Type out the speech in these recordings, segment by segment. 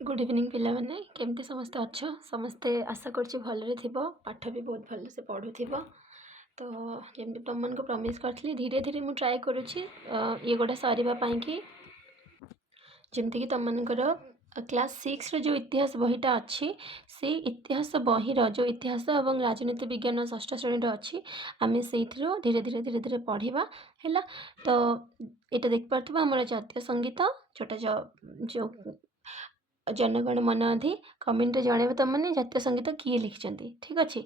Good evening पिला माने केमती समस्ते अच्छ समस्ते आशा करछि भलरे थिबो पाठ भी बहुत भल से पढुथिबो। तो जेमती तुम मन को प्रॉमिस करथली धीरे धीरे मु ट्राई करूछि ये गोटा सरीबा पई कि जेमती कि तुम मनकर क्लास 6 रो जो इतिहास बहीटा अच्छी से इतिहास बहीर जो इतिहास और राजनीति विज्ञान षष्ठ श्रेणी अच्छी आम से धीरे धीरे धीरे धीरे पढ़ा है। तो ये देख पार्थ आम जातीय संगीत जोटा जो जनगण मन अधि कमेंट जनइब तुम मैंने जातीय संगीत किए लिखिं ठीक अच्छे।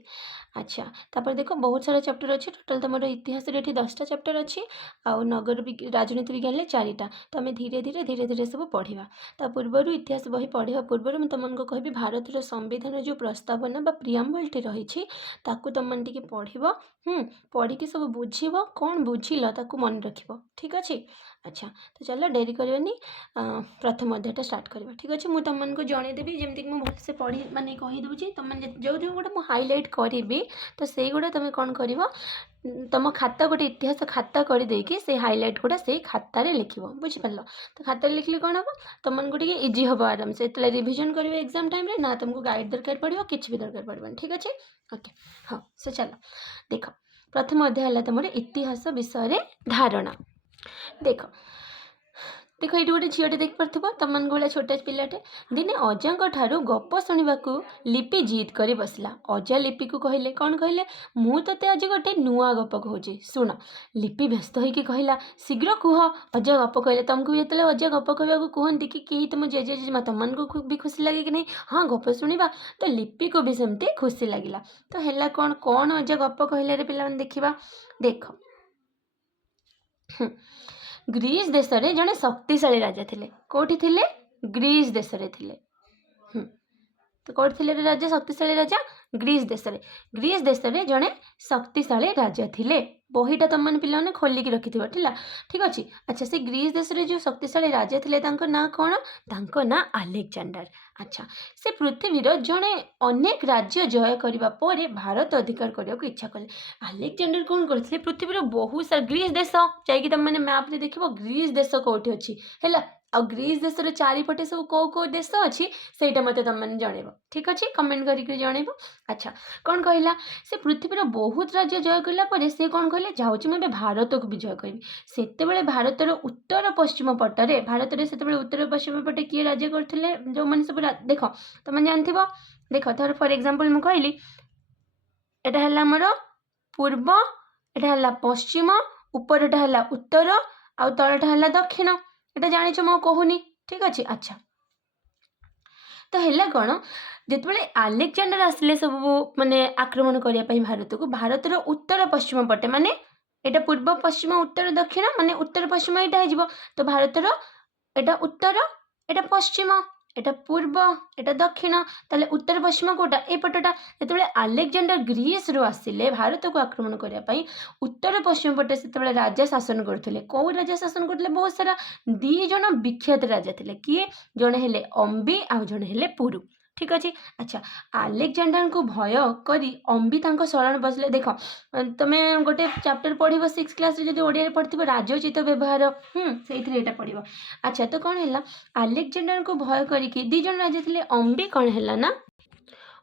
अच्छा तापर देख बहुत सारा चैप्टर अच्छे टोटाल तुम इतिहास ये 10टा चैप्टर अच्छी आउ नगर राजनीति विज्ञान 4टा। तो आम धीरे धीरे धीरे धीरे सब पढ़ा ता पूर्वर इतिहास बही पढ़ा पूर्व मुझे तुमको कहि भारत संविधान जो प्रस्तावना प्रियाम्बल टी रही तुम मैंने पढ़ पढ़ी सब बुझ कौन बुझिल मन रख ठीक अच्छे। अच्छा तो चलो डेरी करनी प्रथम अध्यायटा स्टार्ट करवा ठीक अच्छे। मुझे तुमको जनईदेवी जमीक मुझे भलसे पढ़ी माने कहीदे तुमने जो जो गोटे मुझे हाइलाइट करी तो से गुड़ा तुम कौन कर तुम खाता गोटे इतिहास खाता करदेकि से हाइलाइट गुड़ा से खातार लिख बुझिपार। तो खातार लिखले कौन हम तुमको टे इजी हम आराम से ये रिविजन कर एग्जाम टाइम ना तुमको गाइड दरकार पड़ो कि भी दरकार पड़े ठीक अच्छे। ओके हाँ से चलो देख प्रथम अध्याय है तुम इतिहास विषय धारणा। देख देख ये गोटे झीटे देख पार्थ तुम मन भाया छोटा पिलाटे दिने अजा ठारू गप शुणा लिपि जिद कर बसला। अजा लिपि को कहले कौन कहले मु ते आज गोटे नुआ गप कहूँ शुण। लिपि व्यस्त होकर कहला शीघ्र कुह। अजा गप कहले तुमको भी जो अजा गप कहवा कहते कि कहीं तुम जेजे जेजेमा तुमको भी खुशी लगे कि नहीं हाँ गप शुणा। तो लिपि को भी सेमती खुशी लगिला। तो है कौन कौन अजा गप कहले रे पिला देखा देख ग्रीस देश रे जड़े शक्तिशाली राजा थिले कोठी थिले ग्रीस देश रे थिले। तो कोठी थिले रे राजा शक्तिशाली राजा ग्रीस देश रे जड़े शक्तिशाली राजा थिले। बहीटा तुम मैंने पे खोलिकी रखि ठीक अच्छे। अच्छा से ग्रीस देश रे जो शक्तिशाली राजा थिले तांको ना कौन तांको ना अलेक्जेंडर। अच्छा से पृथ्वीर जड़े अनेक राज्य जय करने पर भारत अधिकार करने को इच्छा कले। अलेक्जेंडर कौन करते पृथ्वीर बहुत सारा ग्रीस देश जाकि तुम मैंने मैप रे देखो ग्रीस देश कौटी अच्छी है आ ग्रीस देश चारिपटे सब कौ देश अच्छी से मत तुम मैंने जनइब ठीक अच्छे कमेंट करके जनइब। अच्छा कौन कहला से पृथ्वीर बहुत राज्य जय कला से कौन कहले जाऊँगी मुझे भारत को भी जय करी से भारतर उत्तर पश्चिम पटरे भारत में से उत्तर पश्चिम पटे किए राज्य करते जो मैंने सब देख तुम जानथ देख धर फॉर एग्जांपल मुझे कहली एटा है आमर पूर्व एटा है पश्चिम उपरटा है उत्तर आउ तलटा है दक्षिण एटा जानिच मो कहूनी ठीक अच्छे। अच्छा तो है कौन जिते अलेक्जेंडर आसिले सब माने आक्रमण करने भारत को भारतर उत्तर पश्चिम पटे माने एटा पूर्व पश्चिम उत्तर दक्षिण माने उत्तर पश्चिम यहाँ हो तो भारतर एटा उत्तर एटा पश्चिम एटा पूर्व एटा दक्षिण ताले उत्तर पश्चिम कोटा एपटा जो अलेक्जेंडर ग्रीस रू आसिले भारत को आक्रमण करने उत्तर पश्चिम पटे से राजा शासन करते कौ राजा शासन करते बहुत सारा दी जन विख्यात राजा थे किए जड़े हेले अम्बी आउ जड़े हेले पुरु ठीक अच्छे। अच्छा अलेक्जेंडर को भय करी अम्बी तांको शरण बसले देख तुम्हें गोटे चैप्टर पढ़ 6 क्लास जो ओडिया पढ़ी राजोचित व्यवहार से पढ़। अच्छा तो कौन है अलेक्जेंडर को भय करके दी जन राजा थे अम्बी कौन है ना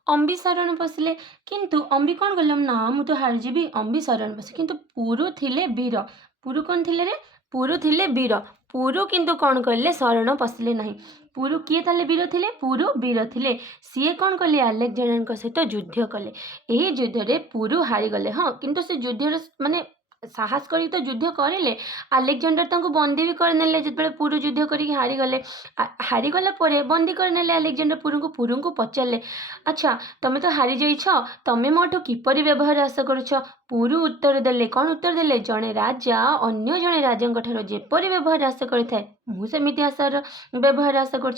अम्बी शरण पशिले किंतु अम्बी कौन कल ना मुझे हारजीबी अम्बी शरण पशे किंतु पुरु थिले वीर पुरु कौन थिले रे पुरु थिले वीर पुरु किंतु कौन कले शरण पशिले नहीं पुरु किए ताले वीर थिले पुरु वीर थिले सीए कौन कले अलेक्जेंडर सहित युद्ध कले यही युद्ध रे पुरु हारीगले हाँ किंतु से युद्ध माने साहस करी तो युद्ध करें अलेक्जेंडर तांको बंदी भी करने जो पुरु युद्ध करके हारीगला बंदी करने अलेक्जेंडर पुरु को पचारे अच्छा तुम्हें तो हारी जाइछ तुम्हें मोठू किपरि व्यवहार आशा करुछ पुरु उत्तर देले कौन उत्तर देले जड़े राजा अन्य जड़े राजा जेपरी व्यवहार आशा करें मुझे आशार व्यवहार आशा कर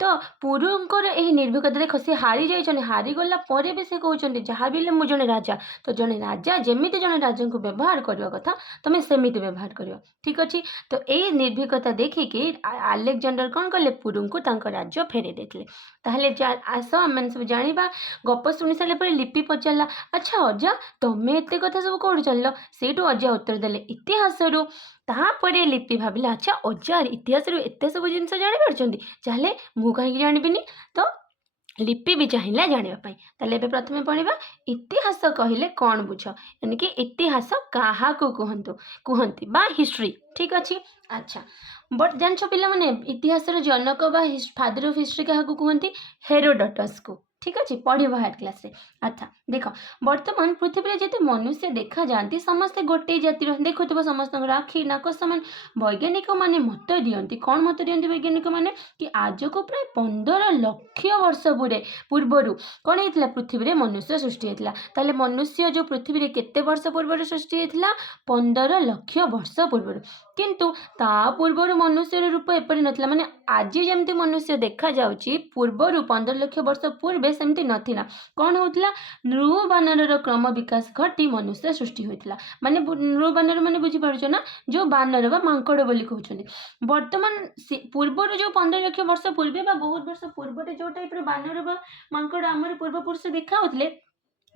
तो पुरुंकर यही निर्भीकता देख सी हारी जाइछन हारीगला भी से कहते जहाँ भी मुझे जड़े राजा तो जड़े राजा जमी जड़े राजा को व्यवहार करवा कथा तुम सेमिति व्यवहार कर ठीक अच्छे। तो यही निर्भीकता देखिकी आलेक्जेंडर कौन कले पुरू को राज्य फेरे देते। ताहले आस आम सब जाना गप शुणी सारे लिपि पचारा अच्छा अजा तुम्हें एत कथा सब कौट चल से अजा उत्तर देले इतिहास तापर लिपि भाविला अच्छा अजा इतिहास एत सब जिन जाने मु कहीं जानवी तो लिपि भी चाहिए जानापी। ताले प्रथम पढ़ा इतिहास कहले कौन बुझ यानी कि इतिहास क्या कहती बा हिस्ट्री ठीक अच्छे। अच्छा बट जान पे इतिहास जनक बा फादर ऑफ हिस्ट्री क्या कहती हेरोडोटस को ठीक अच्छे पढ़ हायर क्लास रे। अच्छा देख बर्तमान पृथ्वी जिते मनुष्य देखा जाती समस्ते गोटे जातिर देखुव समस्त आखि नाक सामान वैज्ञानिक माने मत दियंती कौन मत दियंती वैज्ञानिक माने कि आज को प्राय 15 लाख वर्ष पूर्वर कौन होता पृथ्वी रे मनुष्य सृष्टि होता। ताले मनुष्य जो पृथ्वी रे केते वर्ष पूर्व सृष्टि होता 15 लाख वर्ष पूर्व किंतु ता पूर्वर मनुष्य रूप एपरी नथिला माने आज जमती मनुष्य देखा जाउची पूर्वर 15 लाख वर्ष पूर्वे सेमती नथिला कौन होतला नृ बानर क्रम विकास घटी मनुष्य सृष्टि होता। माने नृ बानर माने बुझी पारुछ ना जो बानर बा मांकड़ बोली कहउछन्ती वर्तमान पूर्वर जो 15 लाख वर्ष पूर्वे बा बहुत वर्ष पूर्व जो टाइप रो बानर बा मांकड़ आमर पूर्वपुरुष देखा होतले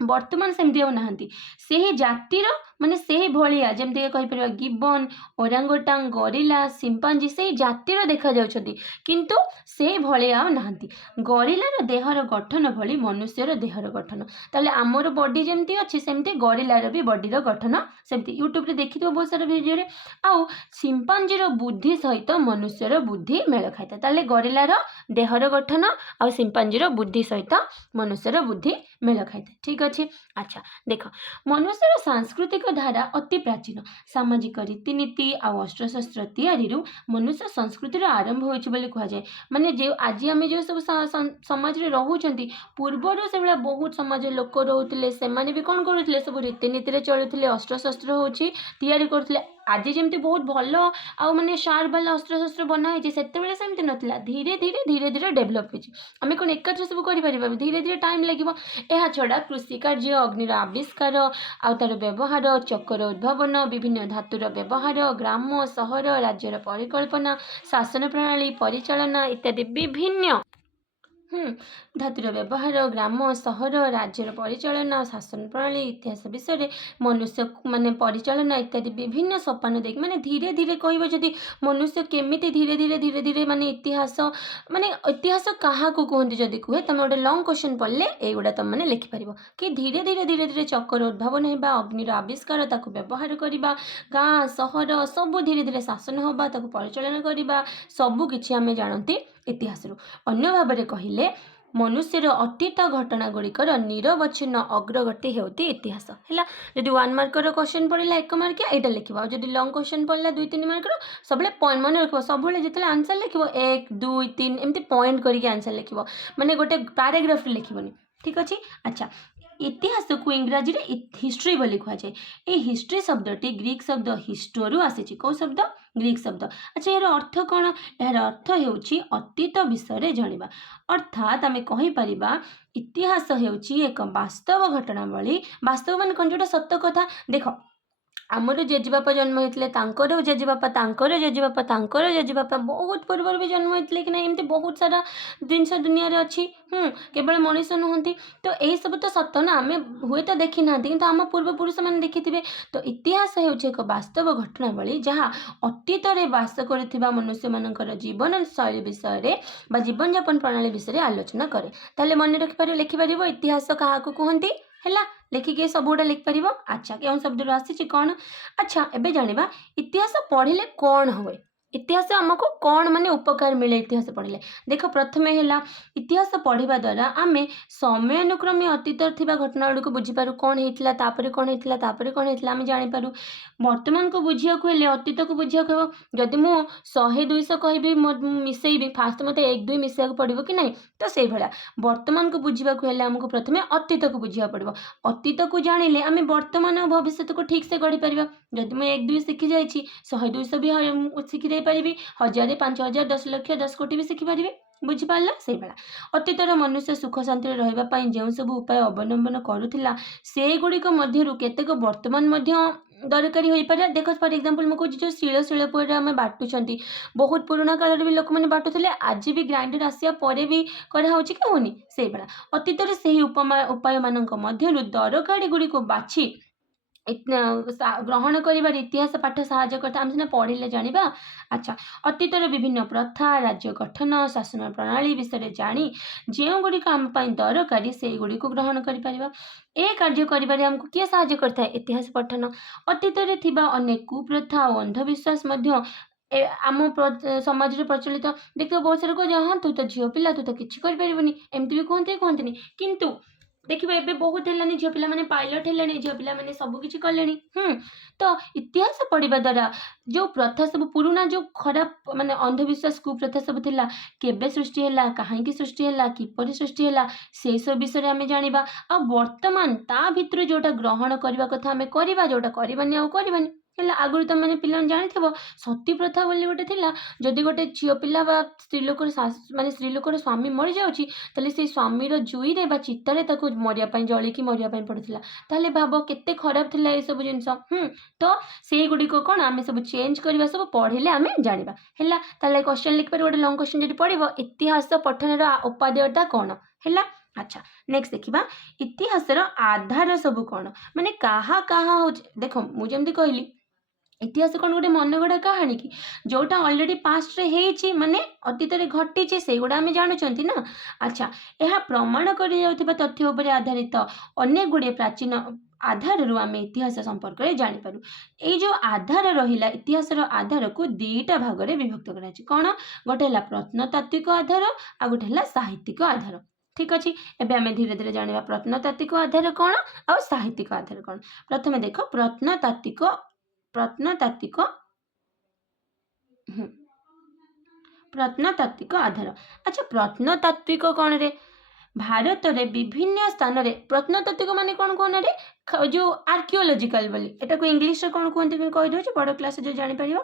वर्तमान सेमती हो नहांती से जातिर माने से भलिया जमती कहीपर गिबन ओरांगोटांग गरिला सिंपांजी से जातिर देखा जाउछन्ती किंतु से भलिया नहांती। गरिलार देहर गठन भली मनुष्यर देहर गठन ताले आमर बॉडी जमती अच्छी सेमती गरिलार भी बॉडीर गठन सेमती यूट्यूब रे देखि तो बहुत सारा वीडियो रे आउ सिंपांजीर बुद्धि सहित मनुष्यर बुद्धि मेल खाइता ताले गरिलार देहर गठन आउ सिंपांजीर बुद्धि सहित मनुष्यर बुद्धि मेल खाइता ठीक अच्छे। अच्छा देख मनुष्यर सांस्कृतिक धारा अति प्राचीन सामाजिक रीतिनीति आउ अस्त्रशस्त्र तैयारी मनुष्य संस्कृतिर आरंभ होइछि बोली कहा जाए। माने जे आज आम जो सब समाज रे रहउछंती पूर्वर से बहुत समाज लोक रहउतले से माने भी कौन करुतले सब रीतिनीति रे चलुतले अस्त्रशस्त्र होछि तैयारी करथले आज जमती बहुत भल आ माने शार्प वाला अस्त्रशस्त्र बना है सेतेबेले सेमती नथिला धीरे धीरे धीरे धीरे डेभलप होछि आमे कोन एकात्र सब करि परिबा धीरे धीरे टाइम लागिबो। एहा छडा कृषि कार्य अग्निर आविष्कार आ तार व्यवहार चक्कर उद्भावन विभिन्न धातुर व्यवहार ग्राम सहर राज्यर परिकल्पना शासन प्रणाली परिचालना इत्यादि विभिन्न धातुर व्यवहार ग्राम सहर राज्यर परिचालना शासन प्रणाली इतिहास विषय मनुष्य माने परिचालना इत्यादि विभिन्न सोपान देख माने धीरे धीरे कहबो जदि मनुष्य केमिति धीरे धीरे माने इतिहास क्या कहते जदि कहे तुम गोटे लंग क्वेश्चन पढ़ले एगुड़ा तुम मैंने लिखिपार कि धीरे धीरे चक्कर उद्भावन होगा अग्निर आविष्कार ताकू व्यवहार करवा गाँ सहर सब धीरे धीरे शासन होगा ताकू परिचालन करवा सबकिछि आमे जानती इतिहास अन्य भाव में कहले मनुष्यर अतीत घटना गुड़िकर निरवच्छिन्न अग्रगति होती इतिहास है। जदि 1 मार्कर क्वेश्चन पढ़ला 1 मार्क यहाँ लिखा जदि लंग क्वेश्चन पढ़ला 2-3 मार्कर सब पॉइंट मन रख सब जो आंसर लिख 1 2 3 एमती पॉइंट करके आंसर लिख माने गोटे पैराग्राफ लिखबनी ठीक अच्छे। अच्छा इतिहास को इंग्राजी रे हिस्ट्री बोली कह जाए। ये हिस्ट्री शब्दटी ग्रीक शब्द हिस्टोरु आसी कौ शब्द ग्रीक शब्द। अच्छा यार अर्थ कौन यार अर्थ होउछि अतीत विषय जानिबा अर्थात आमे कहि परिबा इतिहास होउछि एक वास्तव घटनावली वास्तव मान कौन जोटा सत्य कथा देख आमर जेजेबापा जन्म होते जेजेबापा बहुत पूर्व भी जन्म होते कि एमती बहुत सारा जिनस दुनिया रे अच्छी केवल मनीष नुहति तो यही सब तो सत ना आम हुए तो देखी ना कि आम पूर्वपुरुष मैंने देखी थे। तो इतिहास होउछि एक वास्तव घटनावली जहाँ अतीत रे वास करथिबा मनुष्य मानकर जीवन शैली विषय बा जीवन यापन प्रणाली विषय आलोचना करे। ताले मन रखिपार लिखिपार इतिहास क्या कहती है लिखिके सब गुड़ा लिखिपार। अच्छा क्यों शब्द आसी कौन। अच्छा एबे जानिबा इतिहास पढ़िले कौन हुए इतिहास आमको कौन माने उपकार मिले इतिहास पढ़िले देख प्रथमे है इतिहास पढ़ा द्वारा आम समय अनुक्रमे अतीत थिबा घटना गुड़ को बुझीपार कौन होता तापर कौन होता तापर कौन होता आम जानीपार। वर्तमान को बुझिया हेले अतीत को बुझिया हो जदि मु 100-200 कहबी मिसेबी फास्ट मत 1-2 मिसेक पड़ो कि नहीं तो से भाया वर्तमान को बुझा हेले आमको प्रथमे अतीत को बुझा पड़ो अतीत को जानिले आम वर्तमान और भविष्य को ठीक से गढ़ी पार। जदि मैं 1-2 शिखी जाइए 100-200 भी शिखी पारि 1000 5000 10 लाख 10 कोटी भी शिखिपारे बुझीपारा से भाया। अतीतर मनुष्य सुख शांति रही जो सब उपाय अवलंबन करुला से गुड़िक केतेक वर्तमान ଦରକାରୀ ହୋଇପାରେ। ଦେଖ ଫର୍ ଏକ୍ଜାମ୍ପଲ୍ ମୁଁ କହୁଛି ଯେଉଁ ଶିଳପୁଆରେ ଆମେ ବାଟୁଛନ୍ତି, ବହୁତ ପୁରୁଣା କାଳରେ ବି ଲୋକମାନେ ବାଟୁଥିଲେ, ଆଜି ବି ଗ୍ରାଇଣ୍ଡର ଆସିବା ପରେ ବି କରାହେଉଛି କି ହେଉନି? ସେଇଭଳିଆ ଅତୀତରେ ସେହି ଉପାୟମାନଙ୍କ ମଧ୍ୟରୁ ଦରକାରୀ ଗୁଡ଼ିକୁ ବାଛି ଗ୍ରହଣ କରିବାରେ ଇତିହାସ ପାଠ ସାହାଯ୍ୟ କରିଥାଏ। ଆମେ ସିନା ପଢ଼ିଲେ ଜାଣିବା। ଆଚ୍ଛା, ଅତୀତର ବିଭିନ୍ନ ପ୍ରଥା, ରାଜ୍ୟ ଗଠନ, ଶାସନ ପ୍ରଣାଳୀ ବିଷୟରେ ଜାଣି ଯେଉଁଗୁଡ଼ିକ ଆମ ପାଇଁ ଦରକାରୀ ସେଇଗୁଡ଼ିକୁ ଗ୍ରହଣ କରିପାରିବା। ଏ କାର୍ଯ୍ୟ କରିବାରେ ଆମକୁ କିଏ ସାହାଯ୍ୟ କରିଥାଏ? ଇତିହାସ ପଠନ। ଅତୀତରେ ଥିବା ଅନେକ କୁପ୍ରଥା ଓ ଅନ୍ଧବିଶ୍ୱାସ ମଧ୍ୟ ଆମ ସମାଜରେ ପ୍ରଚଳିତ। ଦେଖିବ ବହୁତ ସାରା କୁହାଯାଏ, ହଁ ତୁ ତ ଝିଅ ପିଲା, ତୁ ତ କିଛି କରିପାରିବୁନି, ଏମିତି ବି କୁହନ୍ତିନି। କିନ୍ତୁ ଦେଖିବ ଏବେ ବହୁତ ହେଲାନି, ଝିଅ ପିଲାମାନେ ପାଇଲଟ ହେଲେଣି, ଝିଅ ପିଲାମାନେ ସବୁ କିଛି କଲେଣି। ତ ଇତିହାସ ପଢ଼ିବା ଦ୍ୱାରା ଯେଉଁ ପ୍ରଥା ସବୁ ପୁରୁଣା, ଯେଉଁ ଖରାପ ମାନେ ଅନ୍ଧବିଶ୍ୱାସ କୁପ୍ରଥା ସବୁ ଥିଲା, କେବେ ସୃଷ୍ଟି ହେଲା, କାହିଁକି ସୃଷ୍ଟି ହେଲା, କିପରି ସୃଷ୍ଟି ହେଲା, ସେସବୁ ବିଷୟରେ ଆମେ ଜାଣିବା। ଆଉ ବର୍ତ୍ତମାନ ତା ଭିତରୁ ଯେଉଁଟା ଗ୍ରହଣ କରିବା କଥା ଆମେ କରିବା, ଯେଉଁଟା କରିବାନି ଆଉ କରିବାନି। ହେଲା, ଆଗରୁ ତୁମେ ପିଲାମାନେ ଜାଣିଥିବ ସତୀ ପ୍ରଥା ବୋଲି ଗୋଟେ ଥିଲା। ଯଦି ଗୋଟେ ଝିଅ ପିଲା ବା ସ୍ତ୍ରୀଲୋକର ସ୍ୱାମୀ ମରିଯାଉଛି, ତାହେଲେ ସେଇ ସ୍ୱାମୀର ଜୁଇରେ ବା ଚିତାରେ ତାକୁ ମରିବା ପାଇଁ, ଜଳିକି ମରିବା ପାଇଁ ପଡ଼ୁଥିଲା। ତାହେଲେ ଭାବ କେତେ ଖରାପ ଥିଲା ଏସବୁ ଜିନିଷ। ତ ସେଇଗୁଡ଼ିକ କ'ଣ ଆମେ ସବୁ ଚେଞ୍ଜ କରିବା, ସବୁ ପଢ଼ିଲେ ଆମେ ଜାଣିବା। ହେଲା, ତାହେଲେ କ୍ୱେଶ୍ଚନ୍ ଲିଖିପାରିବ, ଗୋଟେ ଲଙ୍ଗ କ୍ୱେଶ୍ଚନ୍ ଯଦି ପଡ଼ିବ, ଇତିହାସ ପଠନର ଉପାଦେୟତା କ'ଣ? ହେଲା, ଆଚ୍ଛା ନେକ୍ସଟ ଦେଖିବା ଇତିହାସର ଆଧାର ସବୁ କ'ଣ, ମାନେ କାହା ହେଉଛି। ଦେଖ ମୁଁ ଯେମିତି କହିଲି, ଇତିହାସ କ'ଣ ଗୋଟେ ମନଗଢ଼ା କାହାଣୀ କି? ଯେଉଁଟା ଅଲରେଡ଼ି ପାଷ୍ଟରେ ହେଇଛି, ମାନେ ଅତୀତରେ ଘଟିଛି, ସେଇଗୁଡ଼ା ଆମେ ଜାଣୁଛନ୍ତି ନା। ଆଚ୍ଛା, ଏହା ପ୍ରମାଣ କରାଯାଉଥିବା ତଥ୍ୟ ଉପରେ ଆଧାରିତ ଅନେକ ଗୁଡ଼ିଏ ପ୍ରାଚୀନ ଆଧାରରୁ ଆମେ ଇତିହାସ ସମ୍ପର୍କରେ ଜାଣିପାରୁ। ଏଇ ଯେଉଁ ଆଧାର ରହିଲା, ଇତିହାସର ଆଧାରକୁ ଦୁଇଟା ଭାଗରେ ବିଭକ୍ତ କରାଯାଇଛି। କ'ଣ? ଗୋଟେ ହେଲା ପ୍ରତ୍ନତାତ୍ତ୍ୱିକ ଆଧାର, ଆଉ ଗୋଟେ ହେଲା ସାହିତ୍ୟିକ ଆଧାର। ଠିକ୍ ଅଛି, ଏବେ ଆମେ ଧୀରେ ଧୀରେ ଜାଣିବା ପ୍ରତ୍ନତାତ୍ତ୍ୱିକ ଆଧାର କ'ଣ ଆଉ ସାହିତ୍ୟିକ ଆଧାର କ'ଣ। ପ୍ରଥମେ ଦେଖ ପ୍ରତ୍ନତାତ୍ତ୍ୱିକ ଆଧାର। ଆଚ୍ଛା, ପ୍ରତ୍ନତାତ୍ତ୍ୱିକ କ'ଣରେ? ଭାରତରେ ବିଭିନ୍ନ ସ୍ଥାନରେ ପ୍ରତ୍ନତାତ୍ତ୍ୱିକ ମାନେ କ'ଣ କୁହନାରେ? ଯେଉଁ ଆର୍କିଓଲୋଜିକାଲ ବୋଲି, ଏଟାକୁ ଇଂଲିଶରେ କ'ଣ କୁହନ୍ତି ମୁଁ କହିଦେଉଛି, ବଡ଼ କ୍ଲାସରେ ଯେଉଁ ଜାଣିପାରିବ।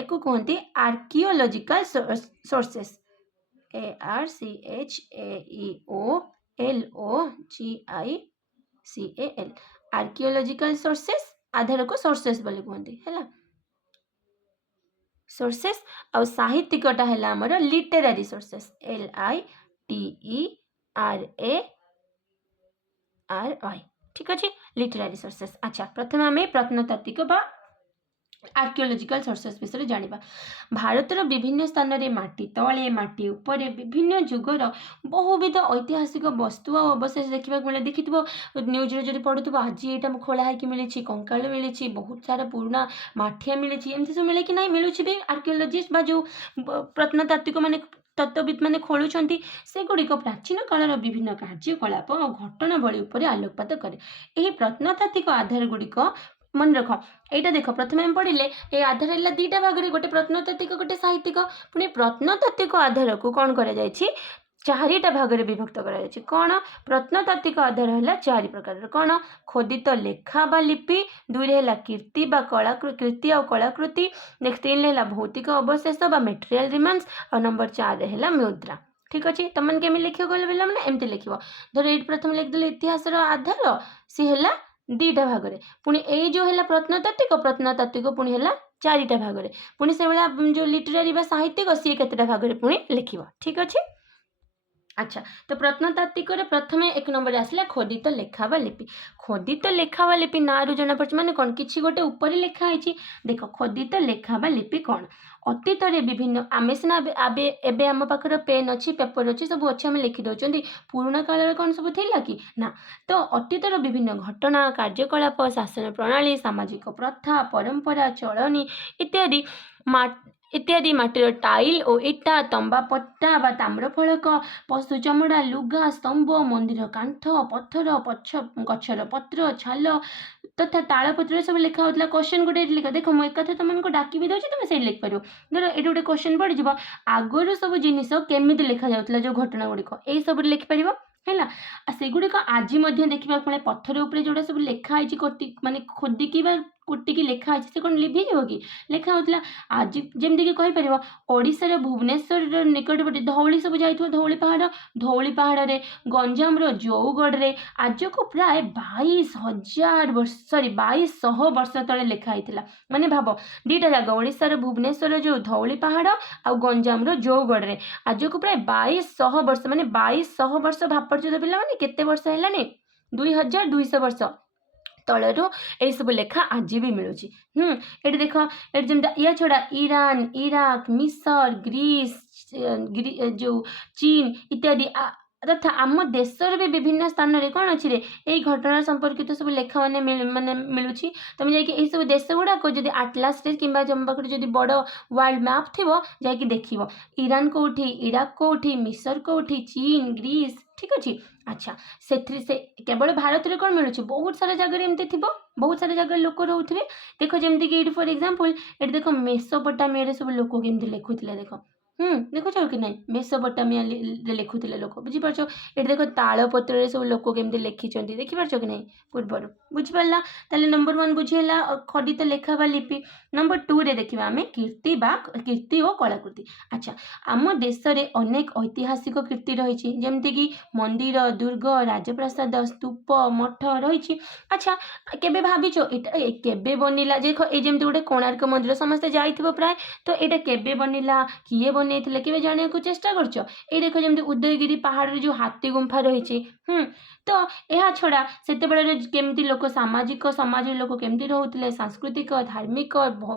ଏକୁ କୁହନ୍ତି archaeological sources. ARCHEOLOGICAL archaeological sources, ଆଧାରକୁ ସୋର୍ସେସ୍ ବୋଲି କୁହନ୍ତି। ହେଲା, ସୋର୍ସେସ୍। ଆଉ ସାହିତ୍ୟିକଟା ହେଲା ଆମର ଲିଟେରାରୀ ସୋର୍ସେସ୍, LITERARY। ଠିକ୍ ଅଛି, ଲିଟେରାରୀ ସୋର୍ସେସ୍। ଆଚ୍ଛା, ପ୍ରଥମେ ଆମେ ପ୍ରତ୍ନତାତ୍ତ୍ୱିକ ବା ଆର୍କିଓଲୋଜିକାଲ ସୋର୍ସେସ୍ ବିଷୟରେ ଜାଣିବା। ଭାରତର ବିଭିନ୍ନ ସ୍ଥାନରେ ମାଟି ତଳେ, ମାଟି ଉପରେ ବିଭିନ୍ନ ଯୁଗର ବହୁବିଧ ଐତିହାସିକ ବସ୍ତୁ ଆଉ ଅବଶେଷ ଦେଖିବାକୁ ମିଳେ। ଦେଖିଥିବ ନ୍ୟୁଜ୍ରେ ଯଦି ପଢ଼ୁଥିବ, ଆଜି ଏଇଟା ଖୋଳା ହେଇକି ମିଳିଛି, କଙ୍କାଳ ମିଳିଛି, ବହୁତ ସାରା ପୁରୁଣା ମାଠିଆ ମିଳିଛି, ଏମିତି ସବୁ ମିଳେ କି ନାହିଁ? ମିଳୁଛି ବି। ଆର୍କିଓଲୋଜିଷ୍ଟ ବା ଯେଉଁ ପ୍ରତ୍ନତାତ୍ତ୍ୱିକ ମାନେ, ତତ୍ତ୍ୱବିତ୍ ମାନେ ଖୋଳୁଛନ୍ତି, ସେଗୁଡ଼ିକ ପ୍ରାଚୀନ କାଳର ବିଭିନ୍ନ କାର୍ଯ୍ୟକଳାପ ଆଉ ଘଟଣାବଳୀ ଉପରେ ଆଲୋକପାତ କରେ। ଏହି ପ୍ରତ୍ନତାତ୍ତ୍ୱିକ ଆଧାର ଗୁଡ଼ିକ ମନେ ରଖ, এইটা ଦେଖ, ପ୍ରଥମେ ଆମେ ପଢ଼ିଲେ এই ଆଧାର ହେଲା ଦୁଇଟା ଭାଗରେ, ଗୋଟେ ପ୍ରତ୍ନତାତ୍ତ୍ୱିକ, ଗୋଟେ ସାହିତ୍ୟିକ। ପୁଣି ପ୍ରତ୍ନତାତ୍ତ୍ୱିକ ଆଧାରକୁ କ'ଣ କରାଯାଇଛି? ଚାରିଟା ଭାଗରେ ବିଭକ୍ତ କରାଯାଇଛି। କ'ଣ? ପ୍ରତ୍ନତାତ୍ତ୍ୱିକ ଆଧାର ହେଲା ଚାରି ପ୍ରକାରର। କ'ଣ? ଖୋଦିତ ଲେଖା ବା ଲିପି, ଦୁଇରେ ହେଲା କୀର୍ତ୍ତି ବା କୀର୍ତ୍ତି ଆଉ କଳାକୃତି, ନେକ୍ସଟ ତିନିରେ ହେଲା ଭୌତିକ ଅବଶେଷ ବା ମେଟେରିଆଲ ରିମାନ୍ସ, ଆଉ ନମ୍ବର 4ରେ ହେଲା ମୁଦ୍ରା। ଠିକ୍ ଅଛି, ତୁମେ କେମିତି ଲେଖିବ କହିଲେ ପିଲାମାନେ? ଏମିତି ଲେଖିବ। ଧର ଏଇଠି ପ୍ରଥମେ ଲେଖିଦେଲେ ଇତିହାସର ଆଧାର, ସିଏ ହେଲା ଦୁଇଟା ଭାଗରେ। ପୁଣି ଏଇ ଯେଉଁ ହେଲା ପ୍ରତ୍ନତାତ୍ତ୍ୱିକ ପୁଣି ହେଲା ଚାରିଟା ଭାଗରେ। ପୁଣି ସେଭଳିଆ ଯେଉଁ ଲିଟେରାରୀ ବା ସାହିତ୍ୟିକ, ସିଏ କେତେଟା ଭାଗରେ ପୁଣି ଲେଖିବ। ଠିକ୍ ଅଛି, ଆଚ୍ଛା। ତ ପ୍ରତ୍ନତାତ୍ତ୍ୱିକରେ ପ୍ରଥମେ 1 ନମ୍ବରରେ ଆସିଲା ଖୋଦିତ ଲେଖା ବା ଲିପି। ଖୋଦିତ ଲେଖା ବା ଲିପି ନାଁରୁ ଜଣାପଡ଼ୁଛି, ମାନେ କ'ଣ? କିଛି ଗୋଟେ ଉପରେ ଲେଖା ହେଇଛି। ଦେଖ, ଖୋଦିତ ଲେଖା ବା ଲିପି କ'ଣ? ଅତୀତରେ ବିଭିନ୍ନ, ଆମେ ସିନା ଏବେ ଆମ ପାଖରେ ପେନ୍ ଅଛି, ପେପର ଅଛି, ସବୁ ଅଛି, ଆମେ ଲେଖି ଦେଉଛନ୍ତି। ପୁରୁଣା କାଳରେ କ'ଣ ସବୁ ଥିଲା କି? ନା। ତ ଅତୀତର ବିଭିନ୍ନ ଘଟଣା, କାର୍ଯ୍ୟକଳାପ, ଶାସନ ପ୍ରଣାଳୀ, ସାମାଜିକ ପ୍ରଥା, ପରମ୍ପରା, ଚଳଣି ଇତ୍ୟାଦି ମାଟିର ଟାଇଲ୍ ଓ ଇଟା, ତମ୍ବା ପଟ୍ଟା ବା ତାମ୍ର ଫଳକ, ପଶୁ ଚମଡ଼ା, ଲୁଗା, ସ୍ତମ୍ଭ, ମନ୍ଦିର କାନ୍ଥ, ପଥର, ଗଛର ପତ୍ର, ଛାଲ ତଥା ତାଳପତ୍ରରେ ସବୁ ଲେଖା ହେଉଥିଲା। କ୍ୱେଶ୍ଚନ୍ ଗୋଟେ ଏଇଠି ଲେଖା, ଦେଖ ମୁଁ ଏକଥା ତୁମମାନଙ୍କୁ ଡାକି ବି ଦେଉଛି, ତୁମେ ସେଇଠି ଲେଖିପାରିବ। ଧର ଏଇଠି ଗୋଟେ କ୍ୱେଶ୍ଚନ୍ ପଡ଼ିଯିବ, ଆଗରୁ ସବୁ ଜିନିଷ କେମିତି ଲେଖାଯାଉଥିଲା, ଯେଉଁ ଘଟଣା ଗୁଡ଼ିକ, ଏଇସବୁରେ ଲେଖିପାରିବ। ହେଲା, ସେଗୁଡ଼ିକ ଆଜି ମଧ୍ୟ ଦେଖିବାକୁ ମିଳେ। ପଥର ଉପରେ ଯେଉଁଟା ସବୁ ଲେଖା ହେଇଛି, ମାନେ ଖୋଦିକି ବା कुटिकी लिखा अच्छे से कौन लिभि जीव कि लिखा होता आज जमीक कहीपर ओडिशार भुवनेश्वर निकटवर्ती धौली सब जाइए धौली पहाड़ रे गंजाम जौगढ़ रे आज को प्राय 22,000 वर्ष सॉरी 2200 वर्ष तले लिखाई माने भाव दीटा जगह ओडिशार भुवनेश्वर जो धौली पहाड़ आ गंजाम जौगढ़ रे आज को प्राय 2200 वर्ष माने 2200 वर्ष भापड़ पिला माने केते वर्ष है 2200 वर्ष तलरू यही सब लेखा आज भी मिलूची ये देख ये या छड़ा ईरान इराक मिसर ग्रीस जो चीन इत्यादि तथा आम देशर भी विभिन्न स्थान रे कौन अच्छी यही घटना संपर्कित सब लेखा माने मिलूची तुम जाकि सब देश गुड़ाक जब आटलास कि तुम पाखे जब बड़ वर्ल्ड मैप थी जाकि देख ईरान कौटी इराक कौटी मिसर कौटी चीन ग्रीस ठीक अच्छे अच्छा से केवल भारत में कौन मिलूँ बहुत सारा जगह एमती थी बहुत सारा जगह लोक रोथे देख जमीक ये फॉर एग्जांपल ये देख मेसोपोटामिया सब लोक केमती लिखुले देख देखुच कि ना मेसोपोटामिया लिखुले लोक बुझीपार ये देख तालपत्र सब लोक केमती लिखिं देखिपार कि ना पूर्वर बुझीपारा ताले नंबर 1 बुझीला खडित लेखा बा लिपि नंबर 2 रे देखिबा आमे कीर्ति और कलाकृति अच्छा आम देश में अनेक ऐतिहासिक कीर्ति रही जमती कि मंदिर दुर्ग राजप्रासाद स्तूप मठ रही अच्छा केबे भाविच केबे बनिला देख ये जमती गोटे कोणार्क मंदिर समस्ते जाइथिबो प्राय तो ये केबे बनिला किए बनइथिले केबे जाने को चेष्टा करछ ए देख जमती उदयगिरी पहाड़ रे जो हाथी गुंफा रही तो यह छड़ा से केमती लोक सामाजिक समाज लोक केमती रोते सांस्कृतिक धार्मिक